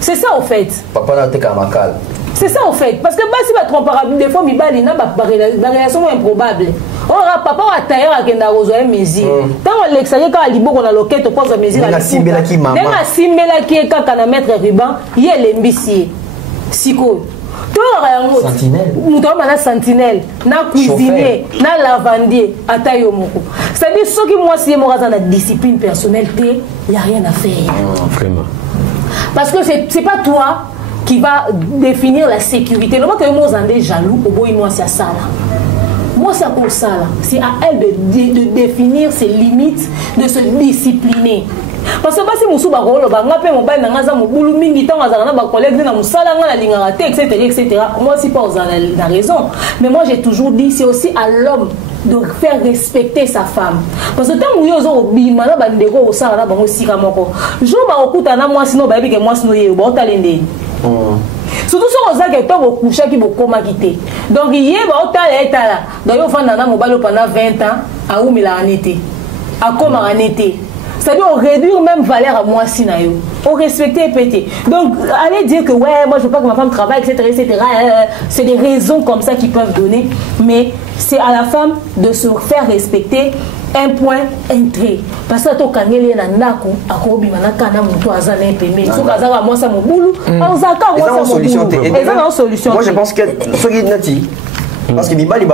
C'est ça au fait. Papa n'a été camakal. C'est ça au fait. Parce que si tu trompes, des fois, la relation est improbable. Or, papa a taillé à Kenda Rosoye mesure. Tant on l'exagère quand il a loquet, tu poses la mesure. Il a simélé qui maman. Il a simélé qui est quand on a mettre ruban, il y a l'embicier. Siko. Sentinelle. Nous avons un sentinelle, un cuisinier, un lavandier, à taille au moko. C'est-à-dire, ce qui moi, si moi, dans la discipline personnelle, il n'y a rien à faire. Vraiment. Parce que c'est pas toi qui va définir la sécurité. Le moment que moi, je suis jaloux, au bout de moi, c'est ça. Moi, c'est pour ça. C'est à elle de définir ses limites, de se discipliner. Parce que si je suis en etc. Moi, c'est pas la raison. Mais moi, j'ai toujours dit c'est aussi à l'homme de faire respecter sa femme. Parce que tant que vous avez dit que vous avez dit surtout si on a quelqu'un qui couche qui va quitter. Donc il y a là. Donc il faut pendant 20 ans à où il a été. À comment en été. C'est-à-dire on réduire même valeur à moi si naïo. On respecter et péter. Donc allez dire que ouais moi je veux pas que ma femme travaille etc. C'est des raisons comme ça qui peuvent donner. Mais c'est à la femme de se faire respecter. Un point, un trait. Parce que tu as dit que tu as une solution. Moi je pense que ce qui est parce que Mibali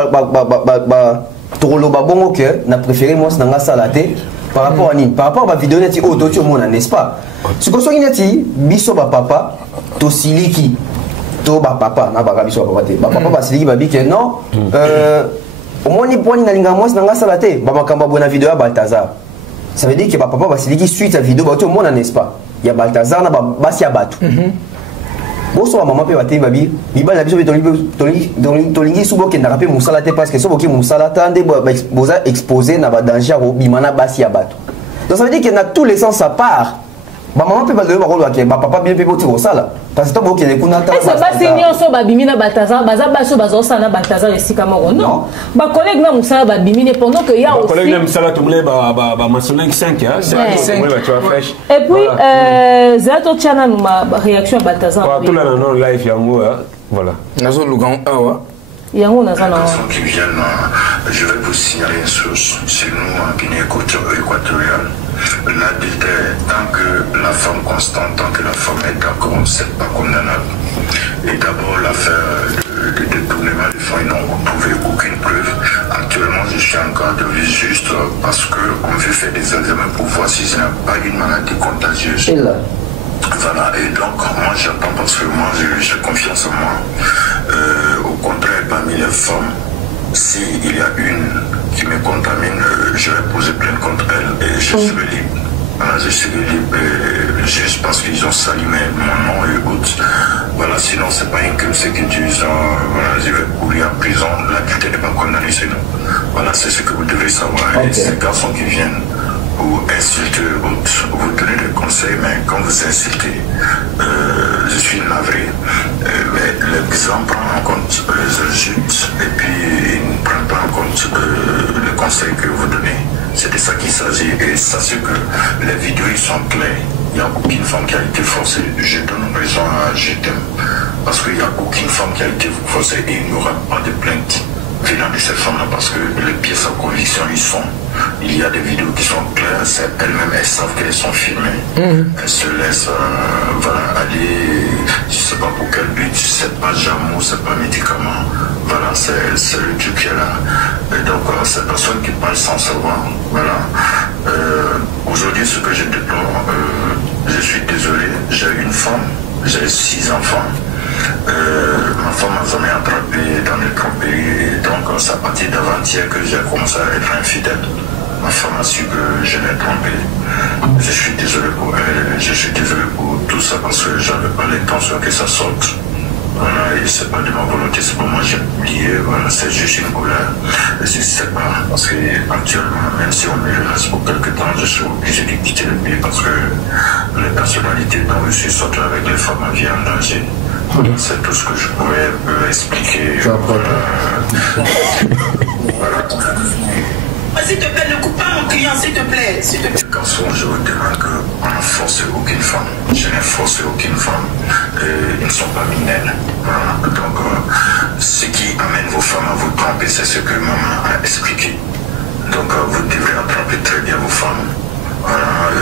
n'a préféré moi par rapport à par rapport à la vidéo n'est-ce pas? Ce que ce qui est biso papa to siliki to papa na ba biso papa papa siliki babi que non au moins ni point na linga moi na salate ba makamba bona vidéo à Balthazar. Ça veut dire que papa va siliki suite à vidéo ba to monde n'est-ce pas? Il y a Balthazar na ba basi abatu. Bonsoir maman pe bate babi mibali na biso tolingi subo ke ndaka pe musala te parce que so boki musala tande boza exposé na ba danger au bimana basi abatu. Donc ça veut dire qu'il y a tous les sens à part. Ba maman pe ba le rôle ke ba papa bien pe boti ko sala parce que to boki ne kuna ta. Est-ce que ba senior so ba bimina Balthazar baza baso bazo sala Balthazar esika moko non. Ba collègue na musala ba bimine pendant que ya aussi. Ba collègue na musala to mle ba mentionner 5 hein, c'est 5 tu vois fraîche. Et puis Zato Chana ma réaction à Balthazar. Tout là dans live yango voilà. Nazo lugan awa. Yango na sana. Qui viennent, je vais vous signaler une chose. C'est nous en Guinée équatoriale. L'adultère, tant que la femme constante, tant que la femme est d'accord, c'est pas condamnable. Et d'abord, l'affaire de détournement des fonds, ils n'ont trouvé aucune preuve. Actuellement, je suis en garde de vue juste parce qu'on veut faire des examens pour voir si ce n'est pas une maladie contagieuse. Voilà, et donc moi j'attends parce que moi j'ai confiance en moi. Au contraire, parmi les femmes, s'il y a une qui me contamine, je vais poser plainte contre elle et je serai libre. Voilà, je serai libre juste parce qu'ils ont sali mon nom et autres. Voilà, sinon c'est pas un crime, c'est qu'ils disent voilà, je vais courir en prison, l'adulte n'est pas condamné, c'est nous. Voilà, c'est ce que vous devez savoir. Okay. Et ces garçons qui viennent ou insulter autres, vous donnez des conseils, mais quand vous insultez, je suis navré. Mais l'exemple prend en compte les insultes et puis il ne prend pas en compte les conseils que vous donnez. C'est de ça qu'il s'agit. Et sachez que les vidéos ils sont claires. Il n'y a aucune femme qui a été forcée. Je donne raison à JTM. Parce qu'il n'y a aucune femme qui a été forcée et il n'y aura pas de plainte venant de ces femmes-là parce que les pièces à conviction ils sont. Il y a des vidéos qui sont claires, elles-mêmes elles savent qu'elles sont filmées. Elles se laissent voilà, aller, je ne sais pas pour quel but, c'est pas jameau, c'est pas médicament. Voilà, c'est le Dieu qui est là. Et donc, c'est personne qui parle sans savoir. Voilà. Aujourd'hui, ce que je déplore, je suis désolé, j'ai une femme, j'ai 6 enfants. Ma femme m'a jamais attrapé dans les tromperies. Donc, c'est à partir d'avant-hier que j'ai commencé à être infidèle. Ma femme a su que je l'ai trompé. Je suis désolé pour elle, je suis désolé pour tout ça parce que j'avais pas l'intention que ça sorte. Voilà, et c'est pas de ma volonté, c'est pas moi j'ai oublié, voilà, c'est juste une colère. Je sais pas, parce que actuellement, même si on me reste pour quelques temps, je suis obligé de quitter le pays parce que les personnalités dont je suis sorti avec les femmes vie en danger. C'est tout ce que je pourrais expliquer. Voilà. S'il te plaît, ne coupe pas mon client, s'il te plaît. Garçon, je vous demande qu'on n'a forcé aucune femme. Je n'ai forcé aucune femme. Ils ne sont pas mineurs. Voilà. Donc, ce qui amène vos femmes à vous tromper, c'est ce que maman a expliqué. Donc, vous devrez attraper très bien vos femmes. Voilà,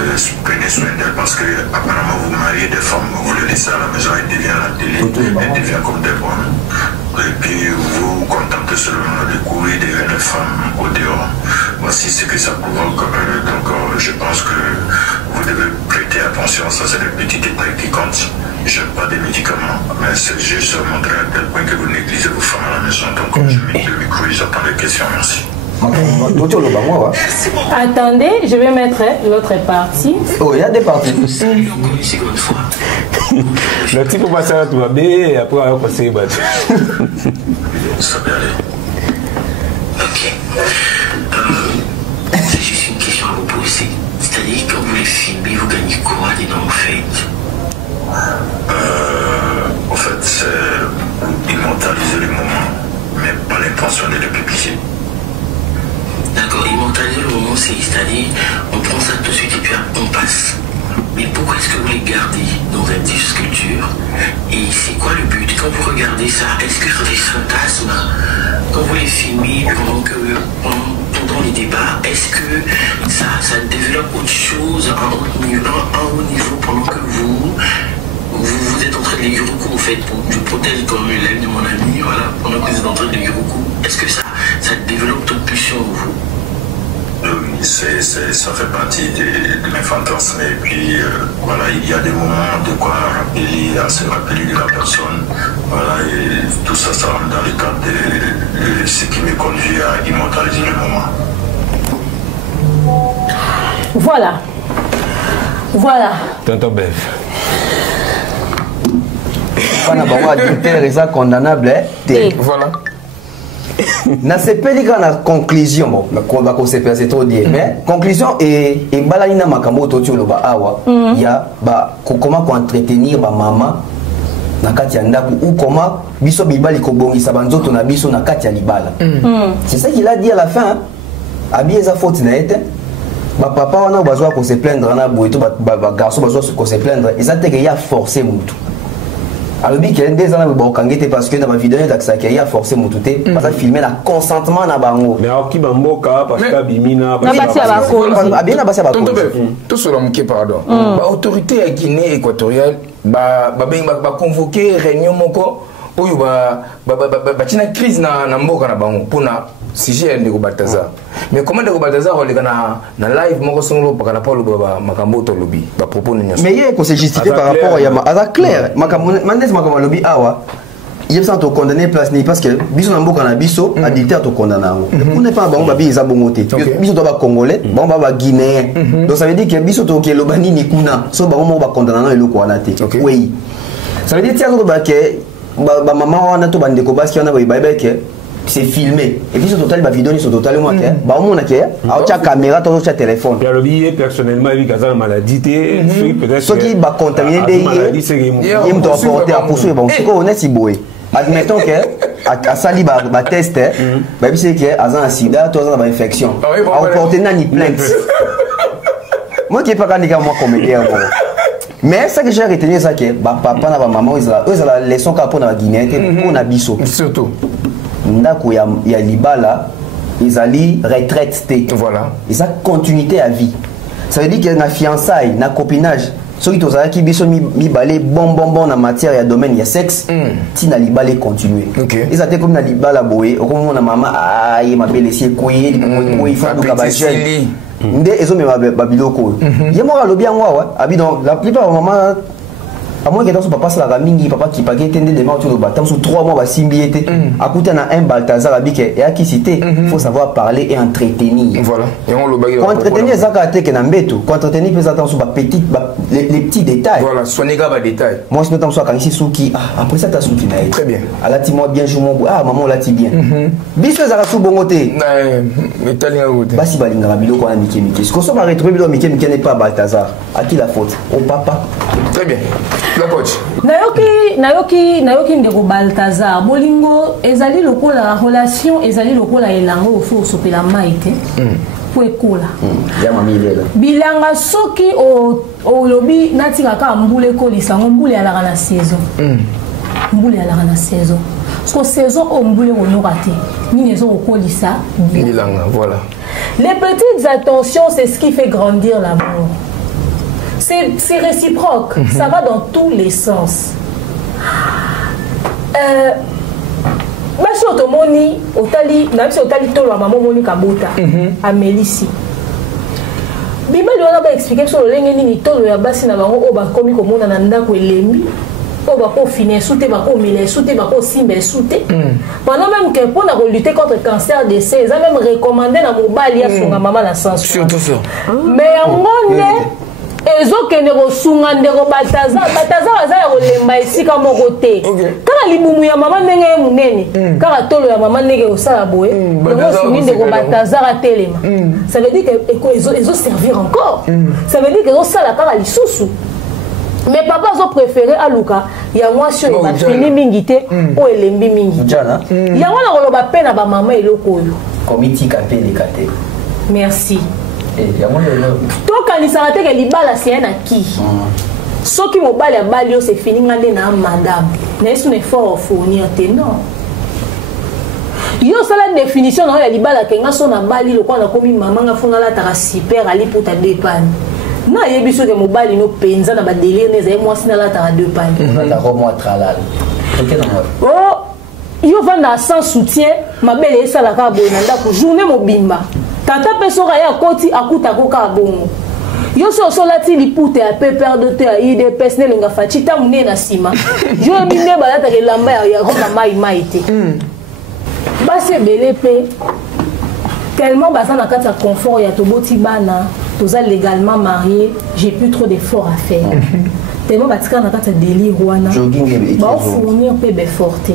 prenez soin d'elles parce que apparemment vous mariez des femmes, vous les laissez à la maison, elles deviennent à la télé, elles deviennent comme des bonnes. Et puis vous vous contentez seulement de courir derrière les femmes au dehors. Voici ce que ça provoque. Donc je pense que vous devez prêter attention, ça c'est des petits détails qui comptent. Je n'ai pas de médicaments, mais c'est juste montrer à quel point que vous négligez vos femmes à la maison. Donc je mets le micro et j'attends les questions, merci. Attendez, je vais mettre l'autre partie. Oh, il y a des parties. Le type va passer à tout et après on va passer. Ça peut aller. Ok. C'est juste une question à vous poser. C'est-à-dire, quand vous les filmez, vous gagnez quoi dedans en fait? En fait, c'est immortaliser le moment, mais pas l'intention de le publier. D'accord, immortaliser le moment, c'est-à-dire, on prend ça tout de suite et puis on passe. Mais pourquoi est-ce que vous les gardez dans un disque sculpture? Et c'est quoi le but? Quand vous regardez ça, est-ce que c'est des fantasmes? Quand vous les filmez pendant les débats, est-ce que ça développe autre chose, un haut niveau pendant que vous êtes en train de les Yuruku en fait, je protège comme l'ami de mon ami, voilà, pendant que vous êtes en train de les Yuruku, est-ce que ça développe toute pulsion en vous? Oui, ça fait partie de mes fantasmes et puis voilà, il y a des moments de quoi rappeler, à se rappeler de la personne, voilà, et tout ça, ça rentre dans le cadre de ce qui me conduit à immortaliser le moment. Voilà. Tonton Bev. Pas d'avoir adultère et ça condamnable, Voilà. Na sepeli kana conclusion bon ba ko sepeli c'est trop dire mais conclusion et balani na makambo to tio loba awa ya ba comment entretenir ba mama na kati ya ndaku ou comment biso bibali ko bongisa banzoto na biso na kati ya libala. C'est ça qu'il a dit à la fin. Abi eza faute na ete ba papa wana bazwa ko se plaindre na boito ba garçon bazwa ko se plaindre eza te que ya forcer mutu. Alors bien qu'il y a des ans où parce que dans ma vidéo il y a forcé mon touté parce que filmer la consentement na bango mais alors qui bamboka parce que bimina na basi ya bakoli bien na basi ya bakoli tout sur l'homme pardon ba autorité ya Guinée équatoriale ba convoquer réunion moko oyo ba tina crise na mboka na bango pona sujet ndeko Balthazar mais comment ndeko Balthazar on na live moko songolo pakana Paul ba makambo to lobby ba propos nyo mais il ko se justifier par rapport ya à clair makambo lobby awa il sans te condamner place ni parce que biso na mboka na biso a dictateur to condamner on n'est pas bango ba biza bongote biso to ba congolais bon ba guinéen donc ça veut dire que biso to ke lobani ni kuna so bango mo ba condamner na eloko wana te oui ça veut dire tiens to ba ke ba maman wana to bande ko baski wana ba ke c'est filmé et puis sur total ba vidéo ni sur total moi que ba on a que a cha caméra to cha téléphone puis alors bien personnellement il y a maladie peut-être ce qui va contaminer des il doit porter à poursuivre bon c'est qu'on est si boy admettons que à sali ba test ba bi c'est que azan sida to azan ba infection a porter na ni plainte moi qui pas quand moi comédien bon mais ça que j'ai retenu ça que ba papa na ba maman ils la leçon qu'a pour na Guinée pour na biso surtout ndako ya libala ezali retraite té voilà et ça continuité à vie ça veut dire que na fiançailles na copinage soki tozalaki biso mibale bon na matière ya domaine ya sexe tina libala continuer eza te comme na libala boye okomona mama aye mabele esi ekoye koyi faduka bajene nde ezomema babiloko ye moko alobi yango awa abi donc la plupart ya mama à moins que dans son papa ça la mingi papa qui paquet tende des mains autour de bâtiment sur 3 mois va simbiété à côté na un Balthazar abi que et à qui citer faut savoir parler et entretenir voilà et on le bague entretenir ça ka te que na mbeto entretenir peut attention sur petite les petits détails voilà soigner ga ba détails moi je me temps quand ici souki après ça ta souki na très bien à la ti moi bien jour mon maman la ti bien biso za sou bongoté mais talinga gote basi balinga biloko na miki ce qu'on va retrouver biloko miki n'est pas Balthazar à qui la faute au papa très bien. La coach. Nayoki ndeko Balthazar bolingo ezali lokola relation ezali lokola elango ofu sopela maite po ekola ya mami lela bilanga soki o lobi natika ka mbule ko lisango mbule ala na saison mbule ala na saison parce que saison o mbule ko nyorate ni nezo ko lisa bilanga voilà les petites attentions c'est ce qui fait grandir l'amour. C'est réciproque, ça va dans tous les sens. Basi otomoni otali na biso otali tolo maman moni kabota Amélici. Bibeli wana ba expliquer sur lolenge nini tolo ya basi na bango o ba komi komona na ndako elembi o ba ko finir souté ba ko mile souté ba ko simbe souté. Pendant même que pour lutter contre le cancer des seins, ils ont même recommandé na mobali ya songa maman na sens. Surtout ça. Mais yango ezokende kosunga ndeko Balthazar aza ya kolemba esika moko te kaka libumu ya mama ndenge ye munene kaka tolo ya mama ndenge osala boye osungi ndeko Balthazar atelema ça veut dire que ezoservir encore ça veut dire que ezosala kaka lisusu mais papa azo préféré aluka ya mwasi oyo bafini mingi te oyo elembi mingi yango na koloba mpe na bamama eloko oyo komitika mpe eleka te merci tokanisaka te ke libala c'est un acquis soki mobali abali yo c'est fini ngande na madame na esu ne fort fournir te non yo sala définition na ya libala ke nga so na bali lokwa na komi mama nga fona la taka super ali pour ta deux pannes na yebi so ke mobali no penza na ba délire ne zay moi sina la taka deux pannes na romo atralal oh yo vanda sans soutien mabele esala ka boye na ndako journée mobimba tata pesoka ya koti akuta koka bongo yo so solati lipute ya pe perdre te ide pesne lenga fachita mune na sima yo minde balata ke lamba ya roka mai te basi belé pe tellement basa na kata confort ya toboti bana toza légalement marié j'ai plus trop d'efforts à faire tellement batika na kata délire wana ba fournir pe be forte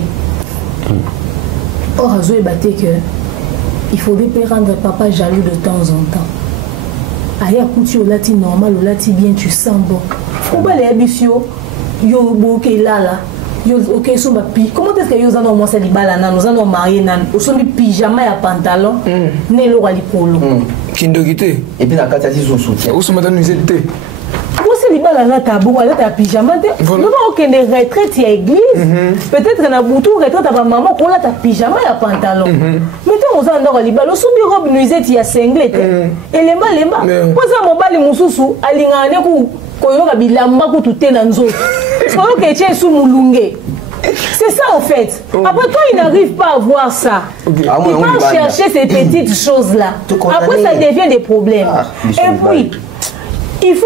or azo ebate que il faudrait pas rendre papa jaloux de temps en temps. Aya coutu olati normal olati bien tu sens bon. Faut pas les abisio yo boke lala. Yo OK so ba pi. Comment est-ce que yo zana moi ça libala na nous allons marier nan. Au son pyjama ya pantalon ne lo ali polo. Kindogité. Et puis la katati sous soutien. Où sont madame nous était. Libala na tabou ala ta pyjama te non aucun retraite ya église peut-être na butu retraite ta maman ko la ta pyjama ya pantalon mais to oza ndoko libala sumbi robe nuisette ya singlet et lemba poza mobali mususu alingane ku koyoka bilamba ku tute na nzoto so que tu es sous mulunge. C'est ça en fait. Après toi, il n'arrive pas à voir ça. Il va chercher ces petites choses-là. Après, ça devient des problèmes. Et puis, il faut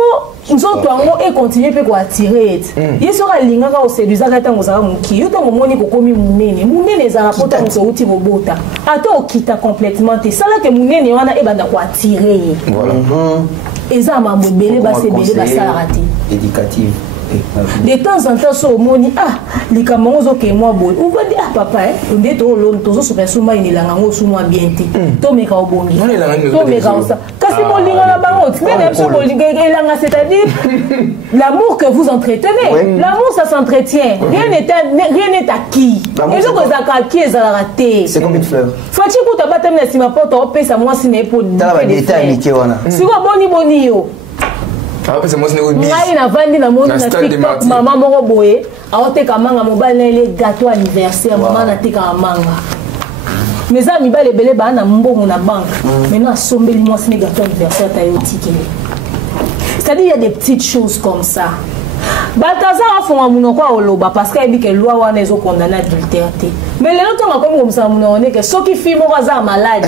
nous autres et continuer pour attirer. Il sera linga au séduisant quand on sera monki. Il faut moni ko komi munene. Munene za rapporta on uti bobota. Attends on quitte complètement. C'est ça là que munene wana e banda ko attirer. Voilà. Et ça m'a belé ba c'est belé ba ça raté. Éducative. De temps en temps, so moni les camarades qui moi boy. On va dire papa on est trop long, tous se fait souvent il langa ngo souma bien té. To me ka obongi. To me ka ça. Kasi mo linga na bango, même so mo linga langa c'est-à-dire l'amour que vous entretenez. L'amour ça s'entretient. Rien n'est acquis. Et donc ça acquis ça raté. C'est comme une fleur. Fati ko ta batem na sima porte o pesa moi sine pour des détails qui wana. Si ko boni yo. C'est moi ngai na vandi na moni na TikTok maman moko boye aoteka manga mobali na ile gâteau anniversaire maman na teka manga mes amis ba lebele ba na mbongo na banque maintenant asombeli moi sine gâteau anniversaire ta yo tikele C'est-à-dire, il y a des petites choses comme ça. Balthazar a fait un monoko au loba parce qu'il dit que la loi wana est condamnée à adultérité. Mais les autres ont comme ça monoko que ceux qui filment au malade,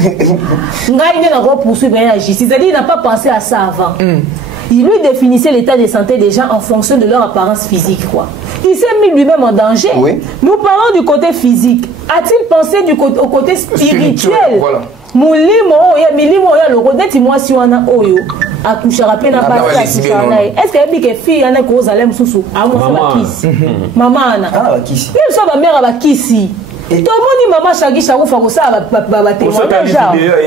ngaïne n'a pas poursuivi la justice. C'est-à-dire, il n'a pas pensé à ça avant. Il lui définissait l'état de santé des gens en fonction de leur apparence physique, quoi. Il s'est mis lui-même en danger. Oui. Nous parlons du côté physique. A-t-il pensé au côté spirituel? Voilà. Milimo ya loko neti mwasi wana oyo akushaka pe na basi akushaka naye. Est-ce que bike fille yana ko zalem susu amwa bakisi mama ana bakisi ni so ba mère bakisi tout le monde maman chagi chago fa ko sa ba témoignage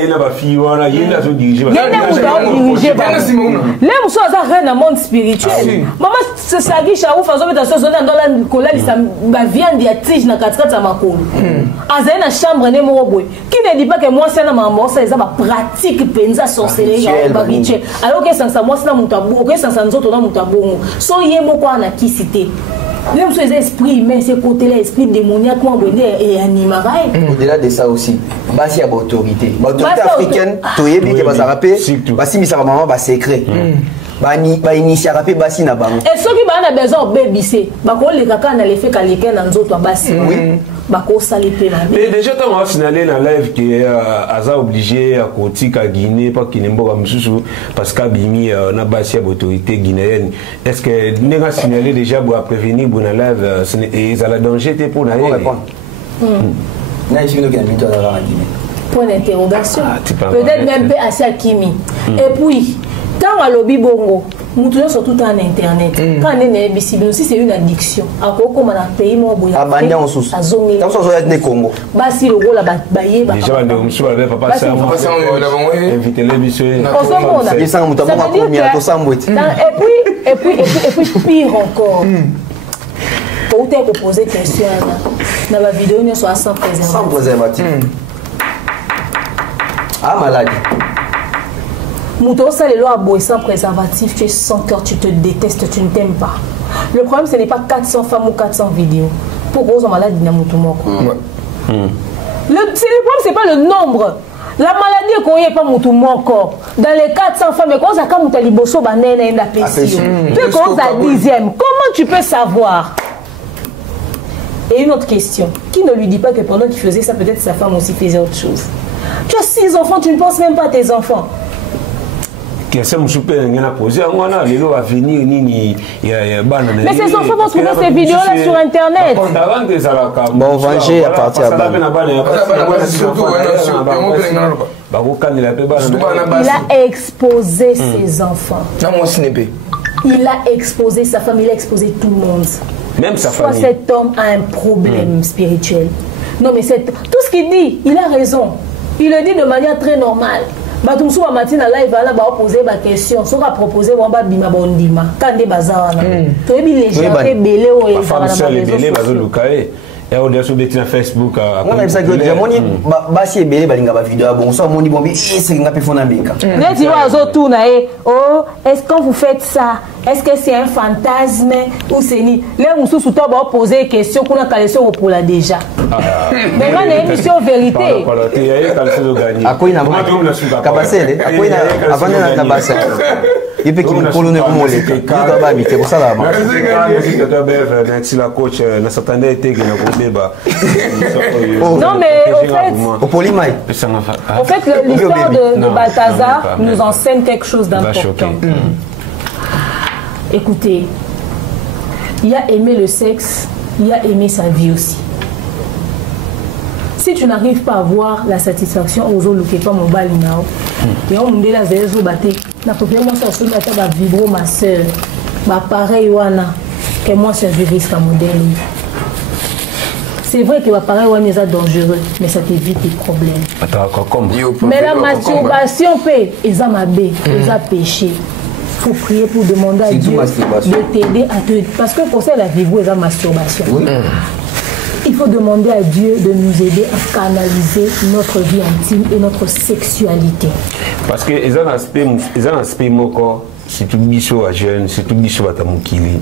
il na ba fille wana il na so diriger les muso za reine monde spirituel maman chagi chago fa zo beta so zona ndola kola lisa ba viande ya tige na katikata makolo azali na chambre ne moko boy qui ne dit pas que moi c'est na maman ça eza ba pratique penza sorcellerie ba rituel alors que ça moi c'est na mutabo que ça nzoto na mutabo so ye moko ana kisité. Même sur les esprits humains, ces côtés-là, esprit démoniaque, au-delà de ça aussi, il y a l'autorité. L'autorité africaine, tu sais bien que ça rappelle, si ça va secret. Initier rapé basi na bango. Et ceux qui ont besoin de bébé, c'est les caca na l'effet qualifié dans d'autres basi. Oui. Mais déjà quand on va signaler dans live que Aza obligé à côté à Guinée pas qu'il n'emboka mususu parce qu'abimi na basi à autorité guinéenne. Est-ce que nous avons signalé déjà pour prévenir pour la live et ça la danger pour la répondre. Point d'interrogation. Peut-être même pas assez à Kimi. Et puis quand on lobby bongo, nous tous surtout en internet. Quand on est visible aussi c'est une addiction. À quoi comme un pays moi boya. Abandonné en sous. Dans ce sens il y a Congo. Basi le gros la bailler. Déjà on suis avec papa ça. Inviter les bisous. Il s'en monte pas combien tout ça mouette. Et puis pire encore. Pour te poser question dans la vidéo nous soit sans préservatif. Sans préservatif. Ah malade. Mouton, ça les lois boy sans préservatif, tu es sans cœur, tu te détestes, tu ne t'aimes pas. Le problème, ce n'est pas 400 femmes ou 400 vidéos. Pourquoi on malade d'un mouton mort? Le problème, c'est pas le nombre. La maladie qu'on y est pas mouton mort encore. Dans les 400 femmes, mais quand ça comme tu as liboso banane et la pression. Puis quand ça dixième, comment tu peux savoir? Et une autre question. Qui ne lui dit pas que pendant qu'il faisait ça, peut-être sa femme aussi faisait autre chose? Tu as 6 enfants, tu ne penses même pas à tes enfants. Mais ces enfants vont trouver ces vidéos-là sur Internet. Bon, venger à partir de il a exposé ses enfants. Il a exposé sa femme, il a exposé tout le monde. Même sa famille. Soit cet homme a un problème spirituel. Non, mais tout ce qu'il dit, il a raison. Il le dit de manière très normale. Batumsu wa matina live ala ba poser ba question so ka proposer wa ba bima bondima kande bazana to ebi légèreté belé o e femme seule belé bazo lukae et on a sur betina Facebook on a ça que déjà moni basi belé balinga ba vidéo bon so moni bombi c'est nga pe fona mbeka net wa zo tourna e oh est-ce que vous faites ça est-ce que c'est un fantasme ou c'est ni les mususu to ba poser question kuna kaleso pour la déjà mais on a émission vérité akoina kabasele akoina avana na kabasa ipe kimkolone kumole ndio babi ke kusala ma merci la coach na s'attendait été que na kobeba non mais en fait l'histoire de Balthazar nous enseigne quelque chose d'important. Écoutez, il a aimé le sexe, il a aimé sa vie aussi. Si tu n'arrives pas à voir la satisfaction aux autres qui pas mon bal now, et on me dit la zéro batté, na propre moi ça sonne ta vibro ma sœur, bah pareil wana que moi c'est un risque à modèle. C'est vrai que l'appareil est dangereux, mais ça t'évite des problèmes. Mais la masturbation, ils ont mabé, ils ont péché. Il faut prier pour demander à Dieu de t'aider à te... Parce que pour ça, la vie, ils ont masturbation. Oui. Il faut demander à Dieu de nous aider à canaliser notre vie intime et notre sexualité. Parce que ils ont un aspect moko, c'est tout bichot à jeune, c'est tout bichot à tamukili.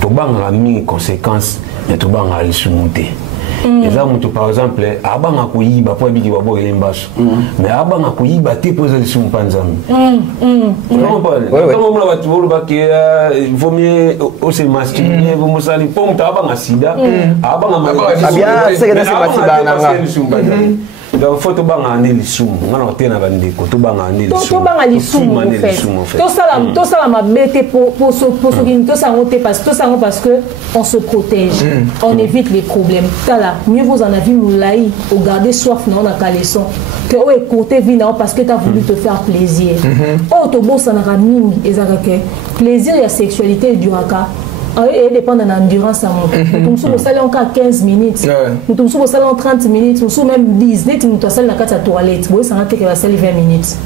Tu as mis conséquences, mais tu as mis sous-monté. Et là, par exemple, avant à couillir, pas habiter à boire les mbasses. Mais avant à couillir, t'es posé sur un panzam. Non, pas. Comment on va te voir que il vaut mieux aussi masculin, vous me savez, pour t'avoir un sida, avant à donc faut tobanga ane lisumu ngana otena bandeko tobanga ane lisumu tobanga lisumu en fait to sala mabete pour soki to sango te parce que on se protège on évite les problèmes tala mieux vous en avez moulaï au garder soif na na caleçon que o écouter vie na parce que tu as voulu te faire plaisir o to bossa na mingi ezaka que plaisir et sexualité duraka. Et dépend de l'endurance à mon. Nous sommes au salon encore 15 minutes. Nous sommes au salon 30 minutes. Nous sommes même 10. Nous sommes au salon de la toilette. Vous savez que la salle 20 minutes.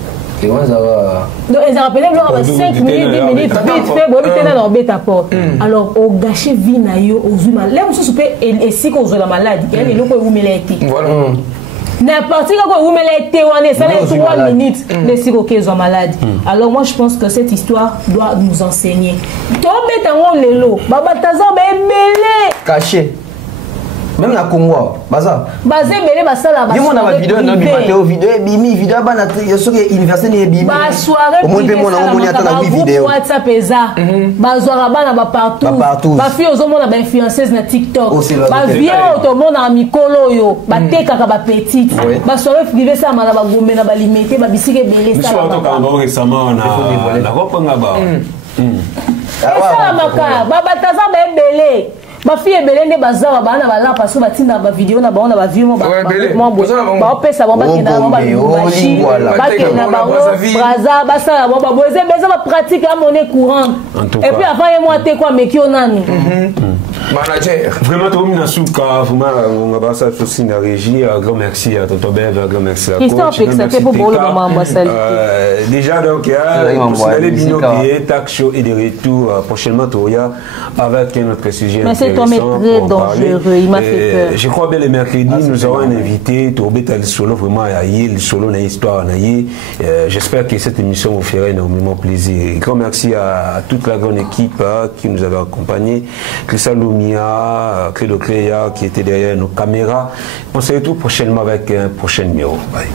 Et moi, ça va. Donc, ils ont rappelé 5 minutes, 10 minutes. Vite fait, vous avez dans bête à porte. Alors, au gâcher vie na yo, au zuma. Là, vous savez, et si vous avez la maladie, il y a des gens qui vous mettent. Voilà. N'importe quoi, vous mettez ça les 3 minutes, les siroqués sont malades. Alors moi je pense que cette histoire doit nous enseigner. Caché. Même la Congo, baza. Basé belé basala basala. Dis-moi dans ma vidéo, non vidéo bimi vidéo bana yo soki université ni bimi. Ba soirée. Au moins mon on attend la vidéo. WhatsApp eza. Ba soirée bana ba partout. Ba fille aux hommes na ba influenceuse na TikTok. Ba vieux au monde na mikolo yo. Ba teka ka ba petite. Ba soirée privée ça mala ba gombe na ba limité ba bisike belé ça. Monsieur on quand récemment na reprendre ba. Ça maka ba bataza ba belé. Ma fille est belle, elle bazar, elle a là parce que ma tina ma vidéo na ba on a vu moi ba pesa ba kena ba bachi ba kena ba braza ba ça ba boze ba pratique à monnaie courante et puis avant et moi t'es quoi mais qui on a nous manager vraiment tout mina souka vraiment on va ça aussi na régie grand merci à Tonton Bev grand merci à coach c'était pour le moment ambassadeur déjà donc vous allez bien qui talk show et de retour prochainement Toya avec notre sujet. Cet homme est très dangereux, il m'a fait peur. Je crois bien le mercredi, nous aurons un invité, Torbeta le solo, vraiment à le solo, dans l'histoire. J'espère que cette émission vous fera énormément plaisir. Grand merci à toute la grande équipe qui nous avait accompagnés, Christian Lumia, Credo Cléa qui était derrière nos caméras. On se retrouve prochainement avec un prochain numéro. Bye.